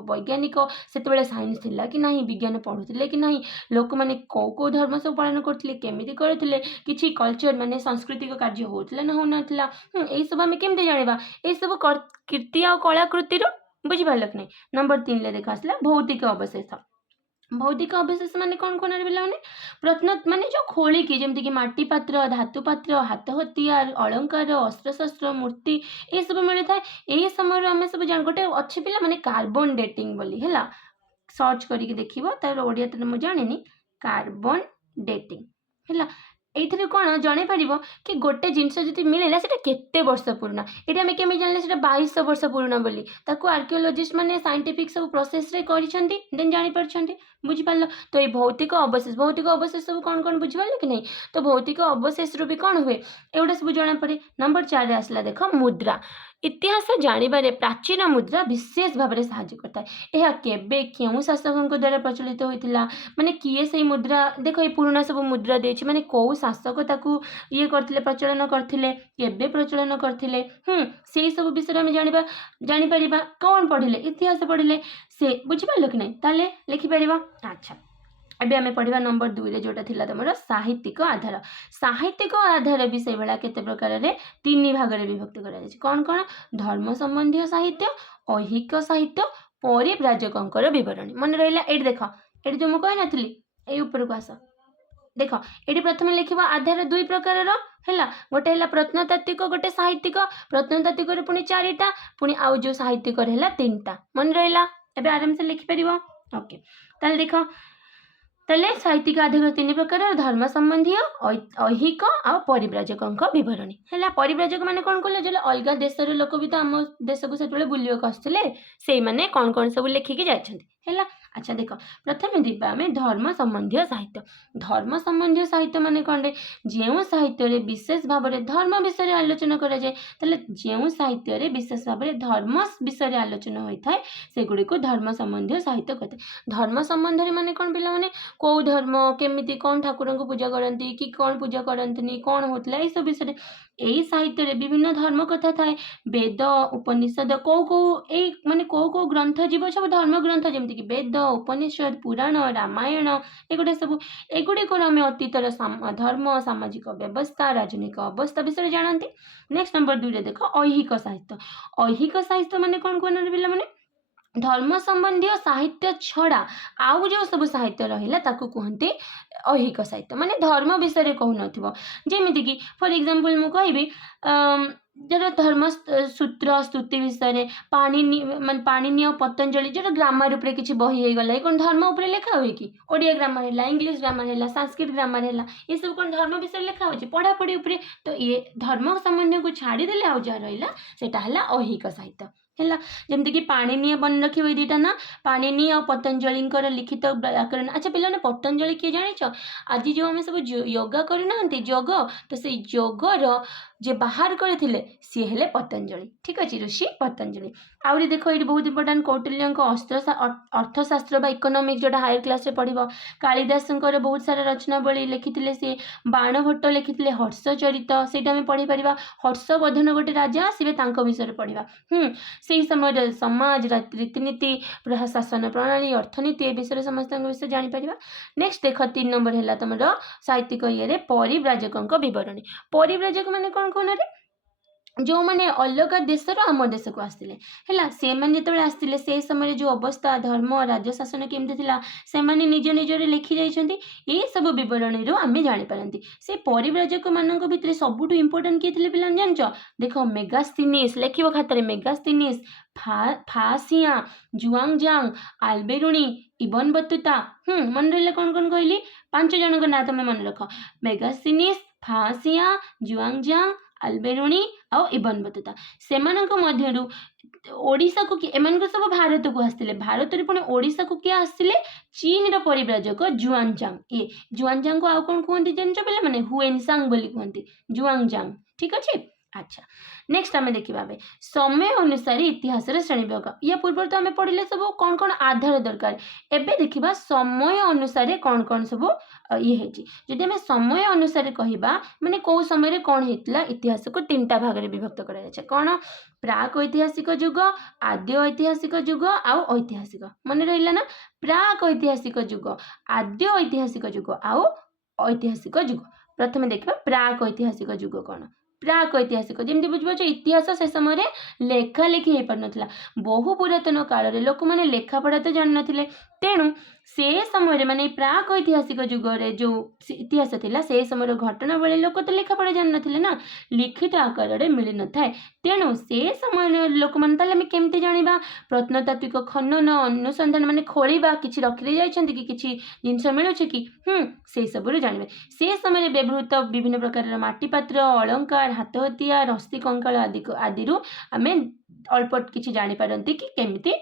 वैज्ञानिक से साइंस थिला कि नहीं विज्ञान पढ़ुले कि नहीं लोक मैंने कौ धर्म सब पालन करते केमी करते किसी कल्चर माने सांस्कृतिक कार्य होता ना होना यही सब आम केमती जाना यही सब कीर्ति आ कलाकृतिर बुझीपार कि नहीं नंबर 3 ले देखा आसला भौतिक अवशेष भौतिक अवशेष माने कौन कौन पिला माने प्रत्न माने जो खोलिकी जमती कि माटी पात्र धातु पात्र हाथ हथियार अलंकार अस्त्र शस्त्र मूर्ति ये सब मिलता है यही समय आम सब जान गोटे अच्छे पिला माने कार्बन डेटिंग बोली है सर्च करके देखिबो तार ओडिया तो मुझे जानी कार्बन डेटिंग है ये कौन जन पार कि गोटे जिनस जी मिलला से केते वर्ष पुराना ये आम केमी जान 2200 वर्ष पुराना बोली ताकू आर्कियोलोजिस्ट माने साइंटिफिक सब प्रोसेस रे करिसेंती देन जानि परछंती बुझीपार तो ये भौतिक अवशेष सब कौन कौन बुझीपार कि नहीं तो भौतिक अवशेष रू भी कौन हुए एगुड़ा सब जना पड़े नंबर 4 आसला देख मुद्रा इतिहास जानिबारे प्राचीन मुद्रा विशेष भाव में साहाय्य करता है यह केबे क्यों शासकों द्वारा प्रचलित होता माने किए से मुद्रा देख ये पुराना सब मुद्रा देछि माने कौ शासक ताकू ये करथिले प्रचलन करथिले केबे प्रचलन करथिले से सब विषय में जानि परिबा कौन पढ़िले इतिहास पढ़िले से बुझिपारल कि नहीं ताले लिखि परिबा अच्छा अभी आम पढ़ा नंबर 2 रे जोटा थिला तुम साहित्यिक आधार भी से भाया केते प्रकार रे 3 भाग रे विभक्त करा जाय कौन कौन धर्म संबंधी साहित्य ऐहिक साहित्य परिव्राजकों विवरणी मन रहा ये देख ये जो मुझे कहनी ये ऊपर को आस देख ये प्रथम लिखा आधार 2 प्रकार है गोटे है प्रत्नतात्विक गोटे साहित्यिक प्रत्नतात्विक पुणी 4टा पुणी आउ जो साहित्यिक है 3टा मन रहा एवं आराम से लिखिपर ओके ताल देख ताले साहित्यिक आधार 3 प्रकार धर्म संबंधी ऐहिक आ परिव्राजकों विवरणी है परिव्राजक माने कौन कहले जो अलग देशर लोक भी तो आम देश को से बुलाक आसुले से माने कौन कौन सब लिखिकी जाइछन्ति है अच्छा देख प्रथम दीपा आम धर्म संबंधी साहित्य माने कौन रे जो साहित्य रे विशेष भाव में धर्म विषय आलोचना करा जाए ताले जो साहित्य रे विशेष भाव में धर्म विषय आलोचना होता है सेगुड़ी को धर्म संबंधी साहित्य कहते धर्म संबंधी माने कौन पिला माने कौ धर्म केमिति कौन ठाकुर को पूजा करती कि कौन पूजा करती कौन होता है सब विषय यही साहित्य रे विभिन्न धर्म कथा थाए वेद उपनिषद कौ माने कौ ग्रंथ जीव सब धर्म ग्रंथ जमती कि वेद उपनिषद पुराण रामायण एगुड़ा सब एगुड़िक आम अतीतर धर्म सामाजिक व्यवस्था राजनैतिक अवस्था विषय जानते नेक्स्ट नंबर 2 रे देख ऐहिक साहित्य माने कौन कौन पिला माने धर्म संबंधी साहित्य छड़ा आउ जो सब साहित्य रहा ताकू कहते ऐहिक साहित्य माने धर्म विषय कहून जमीती कि फॉर एग्जांपल मु कहबी जो धर्म सूत्र स्तुति विषय पाणिनीय पतंजलि जो ग्रामर उपर किसी बही हो गला कौन धर्म उपर लिखा हुए कि ओडिया ग्रामर है इंग्लिश ग्रामर है संस्कृत ग्रामर है ये सब कौन धर्म विषय लिखा हो पढ़ापढ़ी उपर तो ये धर्म संबंधी को छाड़ीदे आ जहाँ रहा सेटा है ऐहिक साहित्य ହେଲା। ଯେମିତିକି ପାଣିନିୟ ମନେ ରଖିବ ଏଇ ଦୁଇଟା ନା, ପାଣିନି ଆଉ ପତଞ୍ଜଳିଙ୍କର ଲିଖିତ ବ୍ୟାକରଣ। ଆଚ୍ଛା ପିଲାମାନେ, ପତଞ୍ଜଳି କିଏ ଜାଣିଛ? ଆଜି ଯେଉଁ ଆମେ ସବୁ ୟୋଗା କରୁନାହାନ୍ତି ଯୋଗ, ତ ସେଇ ଯୋଗର ଯେ ବାହାର କରିଥିଲେ ସିଏ ହେଲେ ପତଞ୍ଜଳି। ଠିକ୍ ଅଛି, ଋଷି ପତଞ୍ଜଳି। ଆହୁରି ଦେଖ ଏଇଠି ବହୁତ ଇମ୍ପୋର୍ଟାଣ୍ଟ, କୌଟିଲ୍ୟଙ୍କ ଅର୍ଥଶାସ୍ତ୍ର ବା ଇକୋନୋମିକ୍ସ, ଯେଉଁଟା ହାୟର କ୍ଲାସ୍ରେ ପଢ଼ିବ। କାଳିଦାସଙ୍କର ବହୁତ ସାରା ରଚନାବଳୀ ଲେଖିଥିଲେ ସିଏ। ବାଣଭଟ୍ଟ ଲେଖିଥିଲେ ହର୍ଷଚରିତ, ସେଇଟା ଆମେ ପଢ଼ିପାରିବା। ହର୍ଷବର୍ଦ୍ଧନ ଗୋଟେ ରାଜା ଆସିବେ, ତାଙ୍କ ବିଷୟରେ ପଢ଼ିବା। ସେହି ସମୟରେ ସମାଜ, ରୀତିନୀତି, ଶାସନ ପ୍ରଣାଳୀ, ଅର୍ଥନୀତି, ଏ ବିଷୟରେ ସମସ୍ତଙ୍କ ବିଷୟରେ ଜାଣିପାରିବା। ନେକ୍ସଟ ଦେଖ 3 ନମ୍ବର ହେଲା ତମର ସାହିତ୍ୟିକ ଇଏରେ ପରିବ୍ରାଜକଙ୍କ ବିବରଣୀ। ପରିବ୍ରାଜକ ମାନେ କ'ଣ କହୁନାହାନ୍ତି? ଯେଉଁମାନେ ଅଲଗା ଦେଶରୁ ଆମ ଦେଶକୁ ଆସିଥିଲେ ହେଲା, ସେମାନେ ଯେତେବେଳେ ଆସିଥିଲେ ସେ ସମୟରେ ଯେଉଁ ଅବସ୍ଥା, ଧର୍ମ, ରାଜଶାସନ କେମିତି ଥିଲା, ସେମାନେ ନିଜ ନିଜରେ ଲେଖି ଯାଇଛନ୍ତି। ଏସବୁ ବିବରଣୀରୁ ଆମେ ଜାଣିପାରନ୍ତି। ସେ ପରିବ୍ରାଜକମାନଙ୍କ ଭିତରେ ସବୁଠୁ ଇମ୍ପୋର୍ଟାଣ୍ଟ କିଏ ଥିଲେ ପିଲାମାନେ ଜାଣିଛ? ଦେଖ, ମେଗାସ୍ଥିନିସ୍, ଲେଖିବ ଖାତାରେ, ମେଗାସ୍ଥିନିସ୍, ଫାସିଆଁ, ଜୁଆଂଜାଙ୍ଗ, ଆଲବେରୁଣି, ଇବନ ବତୁତା। ମନେ ରହିଲା କ'ଣ କ'ଣ କହିଲି? 5 ଜଣଙ୍କ ନାଁ ତମେ ମନେ ରଖ। ମେଗାସ୍ଥିନିସ୍, ଫାସିଆଁ, ଜୁଆଂଜାଙ୍ଗ, ଆଲବେରୁଣି ଆଉ ଇବନ ବତୁତା। ସେମାନଙ୍କ ମଧ୍ୟରୁ ଓଡ଼ିଶାକୁ କିଏ, ଏମାନଙ୍କ ସବୁ ଭାରତକୁ ଆସିଥିଲେ। ଭାରତରେ ପୁଣି ଓଡ଼ିଶାକୁ କିଏ ଆସିଥିଲେ? ଚୀନର ପରିବ୍ରାଜକ ଜୁଆନଜାଙ୍ଗ। ଜୁଆନଜାଙ୍ଗକୁ ଆଉ କ'ଣ କୁହନ୍ତି ଜାଣିଛ ପିଲାମାନେ? ହୁଏନସାଙ୍ଗ ବୋଲି କୁହନ୍ତି, ଜୁଆଂଜାଙ୍ଗ। ଠିକ୍ ଅଛି। ଆଚ୍ଛା, ନେକ୍ସଟ ଆମେ ଦେଖିବା ଏବେ ସମୟ ଅନୁସାରେ ଇତିହାସର ଶ୍ରେଣୀବିଭାଗ। ୟା ପୂର୍ବରୁ ତ ଆମେ ପଢ଼ିଲେ ସବୁ କ'ଣ କ'ଣ ଆଧାର ଦରକାର। ଏବେ ଦେଖିବା ସମୟ ଅନୁସାରେ କ'ଣ କ'ଣ ସବୁ ଇଏ ହେଇଛି। ଯଦି ଆମେ ସମୟ ଅନୁସାରେ କହିବା, ମାନେ କେଉଁ ସମୟରେ କ'ଣ ହେଇଥିଲା, ଇତିହାସକୁ 3ଟା ଭାଗରେ ବିଭକ୍ତ କରାଯାଇଛି। କ'ଣ? ପ୍ରାକ୍ ଐତିହାସିକ ଯୁଗ, ଆଦ୍ୟ ଐତିହାସିକ ଯୁଗ ଆଉ ଐତିହାସିକ। ମନେ ରହିଲା ନା? ପ୍ରାକ୍ ଐତିହାସିକ ଯୁଗ, ଆଦ୍ୟ ଐତିହାସିକ ଯୁଗ ଆଉ ଐତିହାସିକ ଯୁଗ। ପ୍ରଥମେ ଦେଖିବା ପ୍ରାକ୍ ଐତିହାସିକ ଯୁଗ କ'ଣ? ପ୍ରାକ୍ ଐତିହାସିକ, ଯେମିତି ବୁଝିପାରୁଛ, ଇତିହାସ ସେ ସମୟରେ ଲେଖାଲେଖି ହେଇପାରୁନଥିଲା। ବହୁ ପୁରାତନ କାଳରେ ଲୋକମାନେ ଲେଖାପଢ଼ା ତ ଜାଣିନଥିଲେ। ତେଣୁ ସେ ସମୟରେ, ମାନେ ପ୍ରାକ୍ ଐତିହାସିକ ଯୁଗରେ ଯେଉଁ ଇତିହାସ ଥିଲା, ସେ ସମୟର ଘଟଣାବଳୀ ଲୋକ ତ ଲେଖାପଢ଼ା ଜାଣିନଥିଲେ ନା, ଲିଖିତ ଆକାରରେ ମିଳିନଥାଏ। ତେଣୁ ସେ ସମୟର ଲୋକମାନେ, ତାହେଲେ ଆମେ କେମିତି ଜାଣିବା? ପ୍ରତ୍ନତାତ୍ତ୍ୱିକ ଖନନ, ଅନୁସନ୍ଧାନ, ମାନେ ଖୋଳିବା, କିଛି ରଖି ଯାଇଛନ୍ତି କି, କିଛି ଜିନିଷ ମିଳୁଛି କି, ସେସବୁରୁ ଜାଣିବେ। ସେ ସମୟରେ ବ୍ୟବହୃତ ବିଭିନ୍ନ ପ୍ରକାରର ମାଟିପାତ୍ର, ଅଳଙ୍କାର, ହାତ ହତିଆର, ଅସ୍ଥି କଙ୍କାଳ ଆଦିରୁ ଆମେ ଅଳ୍ପ କିଛି ଜାଣିପାରନ୍ତି କି କେମିତି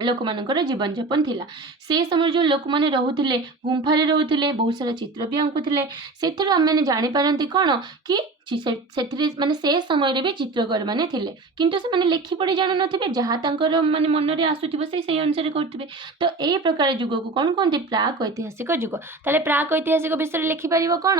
ଲୋକମାନଙ୍କର ଜୀବନଯାପନ ଥିଲା। ସେ ସମୟରେ ଯେଉଁ ଲୋକମାନେ ରହୁଥିଲେ, ଗୁମ୍ଫାରେ ରହୁଥିଲେ, ବହୁତ ସାରା ଚିତ୍ର ବି ଆଙ୍କୁଥିଲେ। ସେଥିରୁ ଆମେ ଜାଣିପାରନ୍ତି କ'ଣ କି ସେଥିରେ, ମାନେ ସେ ସମୟରେ ବି ଚିତ୍ରକରମାନେ ଥିଲେ, କିନ୍ତୁ ସେମାନେ ଲେଖି ପଢ଼ି ଜାଣୁନଥିବେ। ଯାହା ତାଙ୍କର ମାନେ ମନରେ ଆସୁଥିବ ସେଇ ଅନୁସାରେ କରୁଥିବେ। ତ ଏଇ ପ୍ରକାର ଯୁଗକୁ କ'ଣ କୁହନ୍ତି? ପ୍ରାକ୍ ଐତିହାସିକ ଯୁଗ। ତାହେଲେ ପ୍ରାକ୍ ଐତିହାସିକ ବିଷୟରେ ଲେଖିପାରିବ କ'ଣ?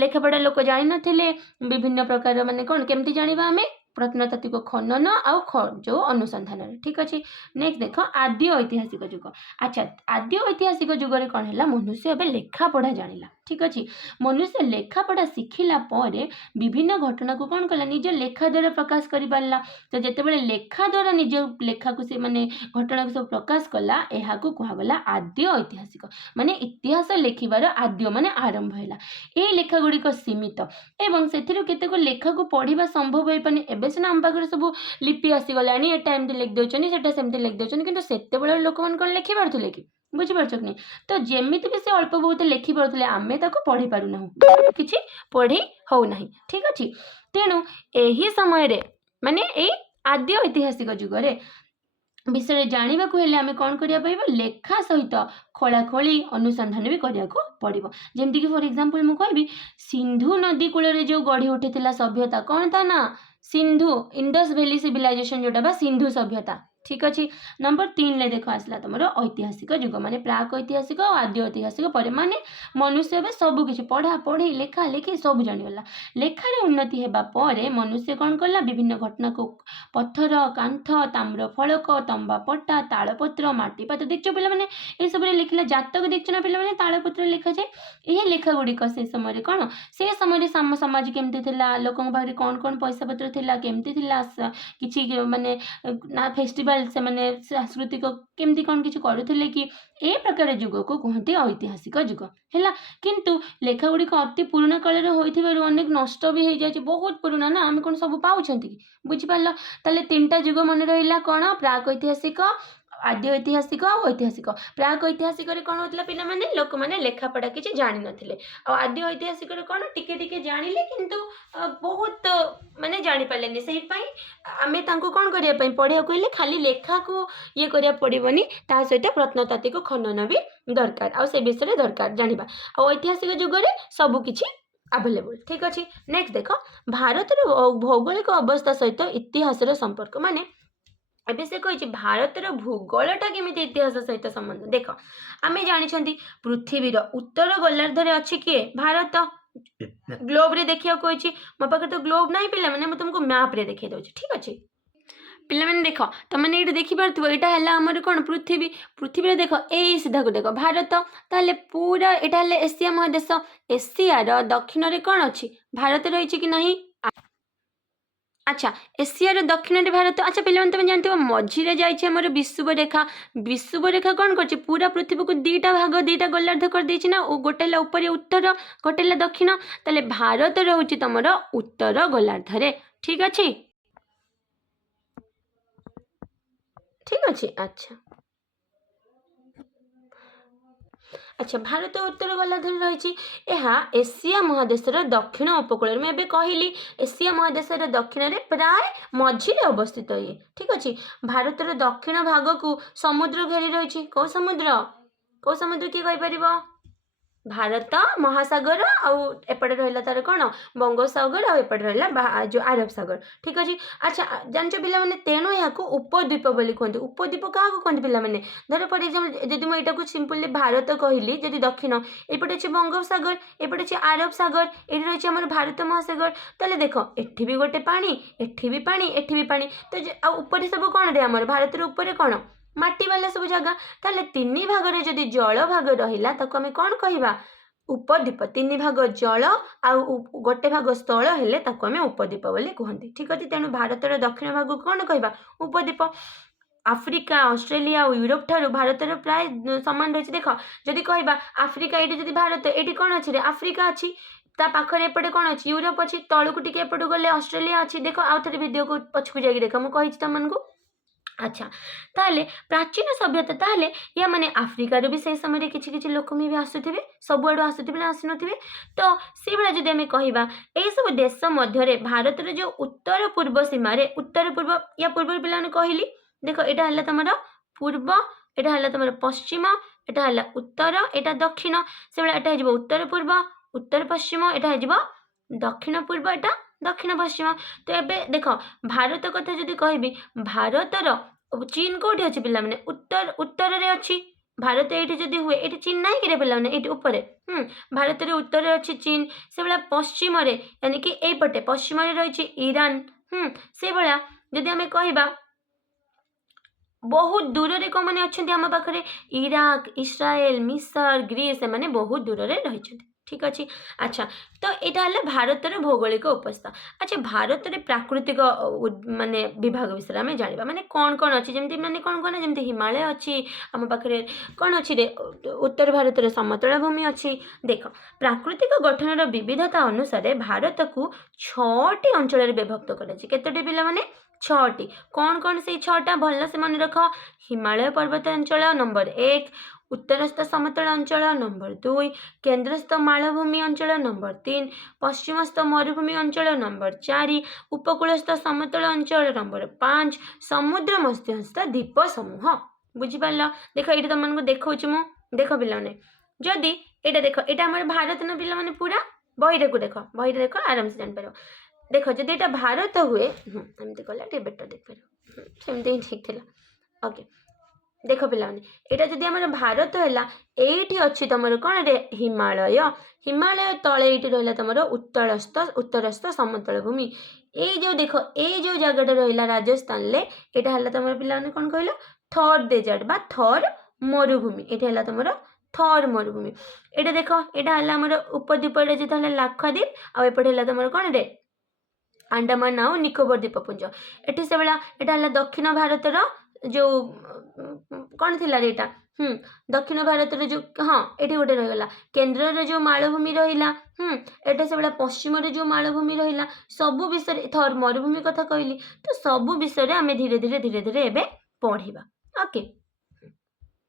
ଲେଖାପଢ଼ା ଲୋକ ଜାଣିନଥିଲେ। ବିଭିନ୍ନ ପ୍ରକାର, ମାନେ କ'ଣ, କେମିତି ଜାଣିବା ଆମେ? ପ୍ରତ୍ନତାତ୍ତ୍ୱିକ ଖନନ ଆଉ ଯେଉଁ ଅନୁସନ୍ଧାନରେ। ଠିକ୍ ଅଛି। ନେକ୍ସଟ ଦେଖ ଆଦ୍ୟ ଐତିହାସିକ ଯୁଗ। ଆଚ୍ଛା, ଆଦ୍ୟ ଐତିହାସିକ ଯୁଗରେ କ'ଣ ହେଲା? ମନୁଷ୍ୟ ଏବେ ଲେଖାପଢ଼ା ଜାଣିଲା। ଠିକ୍ ଅଛି। ମନୁଷ୍ୟ ଲେଖାପଢ଼ା ଶିଖିଲା ପରେ ବିଭିନ୍ନ ଘଟଣାକୁ କ'ଣ କଲା? ନିଜ ଲେଖା ଦ୍ୱାରା ପ୍ରକାଶ କରିପାରିଲା। ତ ଯେତେବେଳେ ଲେଖା ଦ୍ୱାରା ନିଜ ଲେଖାକୁ ସେ, ମାନେ ଘଟଣାକୁ ସବୁ ପ୍ରକାଶ କଲା, ଏହାକୁ କୁହାଗଲା ଆଦ୍ୟ ଐତିହାସିକ। ମାନେ ଇତିହାସ ଲେଖିବାର ଆଦ୍ୟ, ମାନେ ଆରମ୍ଭ ହେଲା। ଏହି ଲେଖା ଗୁଡ଼ିକ ସୀମିତ ଏବଂ ସେଥିରୁ କେତେକ ଲେଖାକୁ ପଢ଼ିବା ସମ୍ଭବ ହୋଇପାରୁନି। ଏବେ ସିନା ଆମ ପାଖରେ ସବୁ ଲିପି ଆସିଗଲାଣି, ଏଟା ଏମିତି ଲେଖି ଦେଉଛନ୍ତି, ସେଟା ସେମିତି ଲେଖି ଦେଉଛନ୍ତି, କିନ୍ତୁ ସେତେବେଳେ ଲୋକମାନେ କ'ଣ ଲେଖିପାରୁଥିଲେ କି? ବୁଝିପାରୁଛ କି ନାହିଁ? ତ ଯେମିତି ବି ସେ ଅଳ୍ପ ବହୁତ ଲେଖିପାରୁଥିଲେ, ଆମେ ତାକୁ ପଢ଼ି ପାରୁନାହୁଁ, କିଛି ପଢ଼ି ହେଉନାହିଁ। ଠିକ୍ ଅଛି। ତେଣୁ ଏହି ସମୟରେ, ମାନେ ଏଇ ଆଦ୍ୟ ଐତିହାସିକ ଯୁଗରେ ବିଷୟରେ ଜାଣିବାକୁ ହେଲେ ଆମେ କ'ଣ କରିବା ପାଇବ? ଲେଖା ସହିତ ଖୋଳାଖୋଳି ଅନୁସନ୍ଧାନ ବି କରିବାକୁ ପଡ଼ିବ। ଯେମିତିକି ଫର୍ ଏକ୍ଜାମ୍ପଲ୍ ମୁଁ କହିବି, ସିନ୍ଧୁ ନଦୀ କୂଳରେ ଯେଉଁ ଗଢ଼ି ଉଠିଥିଲା ସଭ୍ୟତା, କ'ଣ ତା ନାଁ? ସିନ୍ଧୁ, ଇଣ୍ଡସ୍ ଭ୍ୟାଲି ସିଭିଲାଇଜେସନ୍, ଯେଉଁଟା ବା ସିନ୍ଧୁ ସଭ୍ୟତା। ଠିକ୍ ଅଛି। ନମ୍ବର 3ରେ ଦେଖ ଆସିଲା ତମର ଐତିହାସିକ ଯୁଗ, ମାନେ ପ୍ରାକ୍ ଐତିହାସିକ ଆଉ ଆଦ୍ୟ ଐତିହାସିକ ପରେ, ମାନେ ମନୁଷ୍ୟ ଏବେ ସବୁ କିଛି ପଢ଼ା ପଢ଼ି, ଲେଖା ଲେଖି ସବୁ ଜାଣିଗଲା। ଲେଖାରେ ଉନ୍ନତି ହେବା ପରେ ମନୁଷ୍ୟ କ'ଣ କଲା? ବିଭିନ୍ନ ଘଟଣାକୁ ପଥର, କାନ୍ଥ, ତାମ୍ର ଫଳକ, ତମ୍ବା ପଟା, ତାଳପତ୍ର, ମାଟିପାତ୍ର, ଦେଖିଛ ପିଲାମାନେ ଏସବୁରେ ଲେଖିଲା। ଜାତକ ଦେଖିଛ ନା ପିଲାମାନେ? ତାଳପତ୍ର ଲେଖାଯାଏ। ଏହି ଲେଖା ଗୁଡ଼ିକ ସେ ସମୟରେ କ'ଣ? ସେ ସମୟରେ ସମାଜ କେମିତି ଥିଲା, ଲୋକଙ୍କ ପାଖରେ କ'ଣ କ'ଣ ପଇସା ପତ୍ର ଥିଲା, କେମିତି ଥିଲା, କିଛି ମାନେ ନା ଫେଷ୍ଟିଭାଲ, ସେମାନେ ସାଂସ୍କୃତିକ କେମିତି କ'ଣ କିଛି କରୁଥିଲେ କି, ଏ ପ୍ରକାର ଯୁଗକୁ କୁହନ୍ତି ଐତିହାସିକ ଯୁଗ ହେଲା। କିନ୍ତୁ ଲେଖା ଗୁଡ଼ିକ ଅତି ପୁରୁଣା କାଳରେ ହୋଇଥିବାରୁ ଅନେକ ନଷ୍ଟ ବି ହେଇଯାଇଛି। ବହୁତ ପୁରୁଣା ନା, ଆମେ କ'ଣ ସବୁ ପାଉଛନ୍ତି କି? ବୁଝିପାରିଲ? ତାହେଲେ 3ଟା ଯୁଗ ମନେ ରହିଲା। କ'ଣ? ପ୍ରାକ୍ ଐତିହାସିକ, आदि ऐतिहासिक और ऐतिहासिक प्राक ऐतिहासिक कौन होता पे लोक मैंने लेखापढ़ा किसी जान ना आदि ऐतिहासिक कौन टिके टिके जानिले किंतु बहुत माने जानी पारे से आम कौन करने पढ़िया कहले खाली लेखा को ये करा पड़ोनी ता सहित प्रत्नतात्विक खनन भी दरकार आ से विषय दरकार जाना आ ऐतिहासिक जुगे सबकि अवेलेबल ठीक अच्छे। नेक्स्ट देख भारत भौगोलिक अवस्था सहित इतिहास संपर्क माने एबे से कही भारतर भूगोलटा केमी इतिहास सहित संबंध देख आम जानी पृथ्वीर उत्तर गोलार्धरे अच्छी किए भारत ग्लोब रे देखिया कही मो पाखे तो ग्लोब ना पिला मैंने तुमको मैप रे देखिए दूसरी ठीक अच्छे पिला मैंने देख तुमने ये देखिपे यहाँ है आमर कौन पृथ्वी पृथ्वी देख यही सीधा को देख भारत ताले पूरा यहाँ है एशिया महादेश एशियार दक्षिण में कौन अच्छी भारत रही कि नहीं अच्छा एशियार दक्षिण में भारत अच्छा पे तुम जानते हो मझीरे जामर विषुव रेखा कौन कर पूरा पृथ्वी को दीटा भाग दीटा गोलार्ध कर देछि ना गोटे ऊपर उत्तर गोटे दक्षिण ताले भारत रोचे तुम उत्तर गोलार्धरे ठीक अच्छे ठीक अच्छे। अच्छा अच्छा भारत उत्तर गोलार्धर रही एशिया महादेशर दक्षिण उपकूल में कहली एशिया महादेशर दक्षिण में प्राय मझीरे अवस्थित ये ठीक अच्छे भारतर दक्षिण भाग को समुद्र घेरी रही कौ समुद्र किए कहीपर भारत महासागर आउपटे रहा तार कौन बंगोपसागर आउपटे रहा जो अरब सागर ठीक अच्छे। अच्छा जान पे तेणु यहाँ उपद्वीप बोली कहते उपद्वीप क्या कहते पे धर फर एग्जाम्पल जब मुझे यहाँ सिंपली भारत कहली जब दक्षिण एपटे अच्छे बंगोपसागर एपटे अच्छे अरब सागर ये रही आम भारत महासागर ताले देख एठी भी गोटे पानी एठी भी पानी एठी भी पानी तो ऊपर सब कौन रे आम भारत ऊपर कौन माटी वाला सब जगह ताले तीन भाग रे जदि जल भाग रहिला ताको आमे कौन कहिबा उपद्वीप तीन भाग जल आ गोटे भाग स्थल हेले ताको आमे उपद्वीप बोली कहंती ठीक अछि। तेणु भारतर दक्षिण भाग कौन कहिबा उपद्वीप आफ्रिका ऑस्ट्रेलिया और यूरोप ठारू भारतर प्राय समान रही देख जदि कहबा आफ्रिका ये जदि भारत ये कौन अच्छी रे आफ्रिका अच्छी ता पाखरे एपटे कौन अच्छी यूरोप अच्छी तलू टिके एपटू गले ऑस्ट्रेलिया अच्छी देख आउ थे वीडियो को पछकू जाइए देख मुझे तुमको अच्छा ताले प्राचीन सभ्यता ताले या माने आफ्रिकार भी से समय किछि किछि लोक भी आसुथिबे सबुआडू आसुथिबे ना आसुनथिबे तो से बेला जदि आमे कहिबा एई सब देश मध्य भारतर जो उत्तर पूर्व सीमा रे उत्तर पूर्व या पूर्व पिलाने कहली देख एटा हला तमरा पूर्व एटा हला तमरा पश्चिम एटा हला उत्तर एटा दक्षिण से बेला एटा हेजबो उत्तर पूर्व उत्तर पश्चिम एटा हेजबो दक्षिण पूर्व एटा दक्षिण पश्चिम तो एबे देख भारत कथा जदि कहबी भारतर चीन कौटी अच्छी पिला माने उत्तर उत्तर रे अच्छी भारत ये जदि हुए ये चीन ना कि पिला माने ये ऊपर भारत रे उत्तर अच्छी चीन से भाया पश्चिम रे यानी कि एपटे पश्चिम रे रही ईरान से भाया जदि आमे कहबा बहुत दूर रे को माने अच्छे आम पाखे इराक इस्राएल मिस्र ग्रीस से बहुत दूर रे रही ठीक अच्छे। अच्छा तो यहाँ है भारतर भौगोलिक अवस्था। अच्छा भारत में प्राकृतिक माने विभाग विषय में जाना माने कौन कौन अच्छी जमी माने कौन कौन जमी हिमालय अच्छी आम पाखे कौन अच्छी रे उत्तर भारत में समतल भूमि अच्छी देख प्राकृतिक गठन विविधता अनुसार भारत को 6टी अंचल विभक्त करते पिला माने 6टी कौन कौन से 6टा भल से मन रख हिमालय पर्वत अंचल नंबर 1 उत्तरस्थ समतल अंचल नंबर 2 केन्द्रस्थ मालभूमि अंचल नंबर 3 पश्चिमस्थ मरुभूमि अंचल नंबर 4 उपकूलस्थ समतल अंचल नंबर 5 समुद्र मध्यस्थ द्वीप समूह बुझिपार देख ये तुमको देखा देख पे जदि यहाँ देख यहाँ आम भारत ना पे पूरा बहीरे को देख बहीरे देख आराम से जापर देख जदि यहाँ भारत हुए एमती कले बेटर देख पार सेमती ही ठीक थी ओके देख पे यहाँ जदि आम भारत है ये अच्छी तुम कौन रे हिमालय हिमालय तले ये रहा तुम उत्तरस्थ समतल भूमि ये जो देख ये जो जगह रहा राजस्थान ले यहाँ है तुम पे कौन कहल थर डेजर्ट बा थर मरुभूमि ये है तुम थर मरुभूमि ये देख यहाँ है आम उपद्वीप जो लाक्षाद्वीप आउपटे है तुम कौन रे अंडमान आउ निकोबर द्वीपपुंज ये से भाया यहाँ है दक्षिण भारतर जो कौन थी यहाँ दक्षिण भारत जो हाँ ये गोटे रहीगला केन्द्र जो मालभूमि रहा एटा से भाया पश्चिम जो मालभूमि रहा सबू विषय थर मरुभूमि कथा कहली तो सबू विषय आम धीरे धीरे एवं पढ़ा ओके।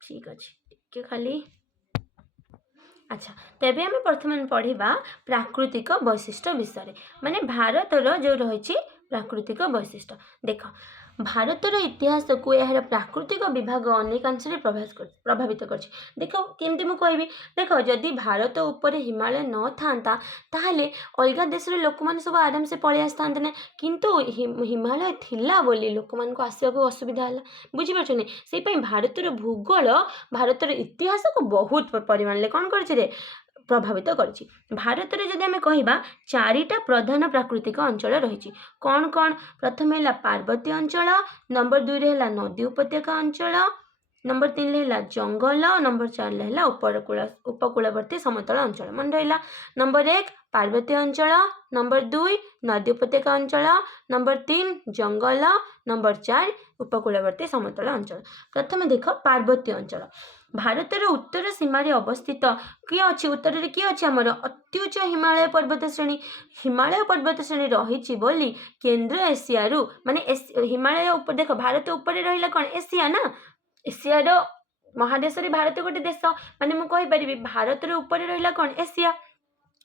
ठीक अच्छे टिके खाली अच्छा तेबे आम प्रथम पढ़ा प्राकृतिक वैशिष्ट्य विषय माने भारतर जो रही प्राकृतिक वैशिष्ट्य देख भारतर इतिहास को यार प्राकृतिक विभाग अनेकांश प्रभावित कर देख केमती मुझे कहबी देख जदि भारत उपर हिमालय न था ताहले अलग देश लोक मैंने सब आराम से पलि आसता ना किंतु हिमालय थिला बोली लोक मान आसवा को असुविधा है बुझीपार से भारतर भूगोल भारतर इतिहास को बहुत परिमाण कौन कर प्रभावित करछि भारत रे जदि आमे कहिबा चारिटा प्रधान प्राकृतिक अंचल रही कौन कौन प्रथम है पार्वतीय अंचल नंबर 2 रे है नदी उपत्यका अंचल नंबर 3 है जंगल नंबर 4 है उपकूलवर्ती समतल अंचल मन रहा नंबर 1 पार्वतीय अंचल नंबर 2 नदी उपत्यका अंचल नंबर 3 जंगल नंबर 4 उपकूलवर्ती समतल अंचल प्रथम देख पार्वतीय अंचल भारतर उत्तर सीमार अवस्थित किए अच्छी उत्तर में किए अच्छे आमर अत्युच्च हिमालय पर्वत श्रेणी रही बोली केन्द्र एशियारू माने हिमालय उपर देख भारत उपर रहा कौन एशिया ना एशियार महादेश रे भारत गोटे देश माने मुझे कहीपरि भारत ऊपर रहा कौन एशिया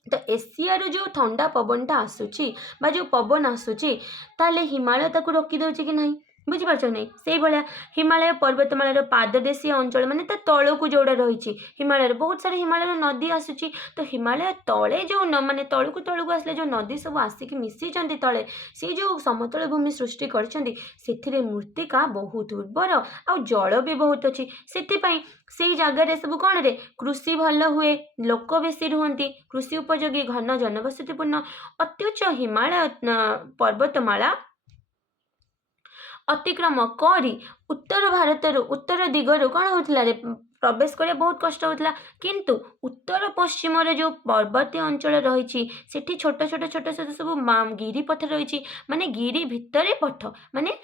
तो एशियार जो ठंडा पवनटा आसूची बा जो पवन आसूची ताले हिमालय ताको रोकी दउची कि नहीं बुझीपार नहीं से भाया हिमालय पर्वतमालार पाददेशीय अंचल माने तल को जोड़ा रही हिमालय बहुत सारे हिमालय नदी आसूची तो हिमालय तले जो माने तलू को आसले जो नदी सब आसिक मिसी तले से जो समतल भूमि सृष्टि कर मृत्तिका बहुत उर्वर आ जल भी बहुत अच्छी से जगार सब कौन रे कृषि भल हुए लोक बेसी रुहति कृषि उपयोगी घन जनबसतिपूर्ण अत्युच्च हिमालय पर्वतमाला अतिक्रम करी उत्तर भारतर उत्तर दिगरु कौन होता रे प्रवेश करिया बहुत कष्ट होता किंतु उत्तर पश्चिम जो पर्वतीय अंचल रही सेठी छोट छोट छोट छोट सब गिरी पथ रही माने गिरी भितर पथ माने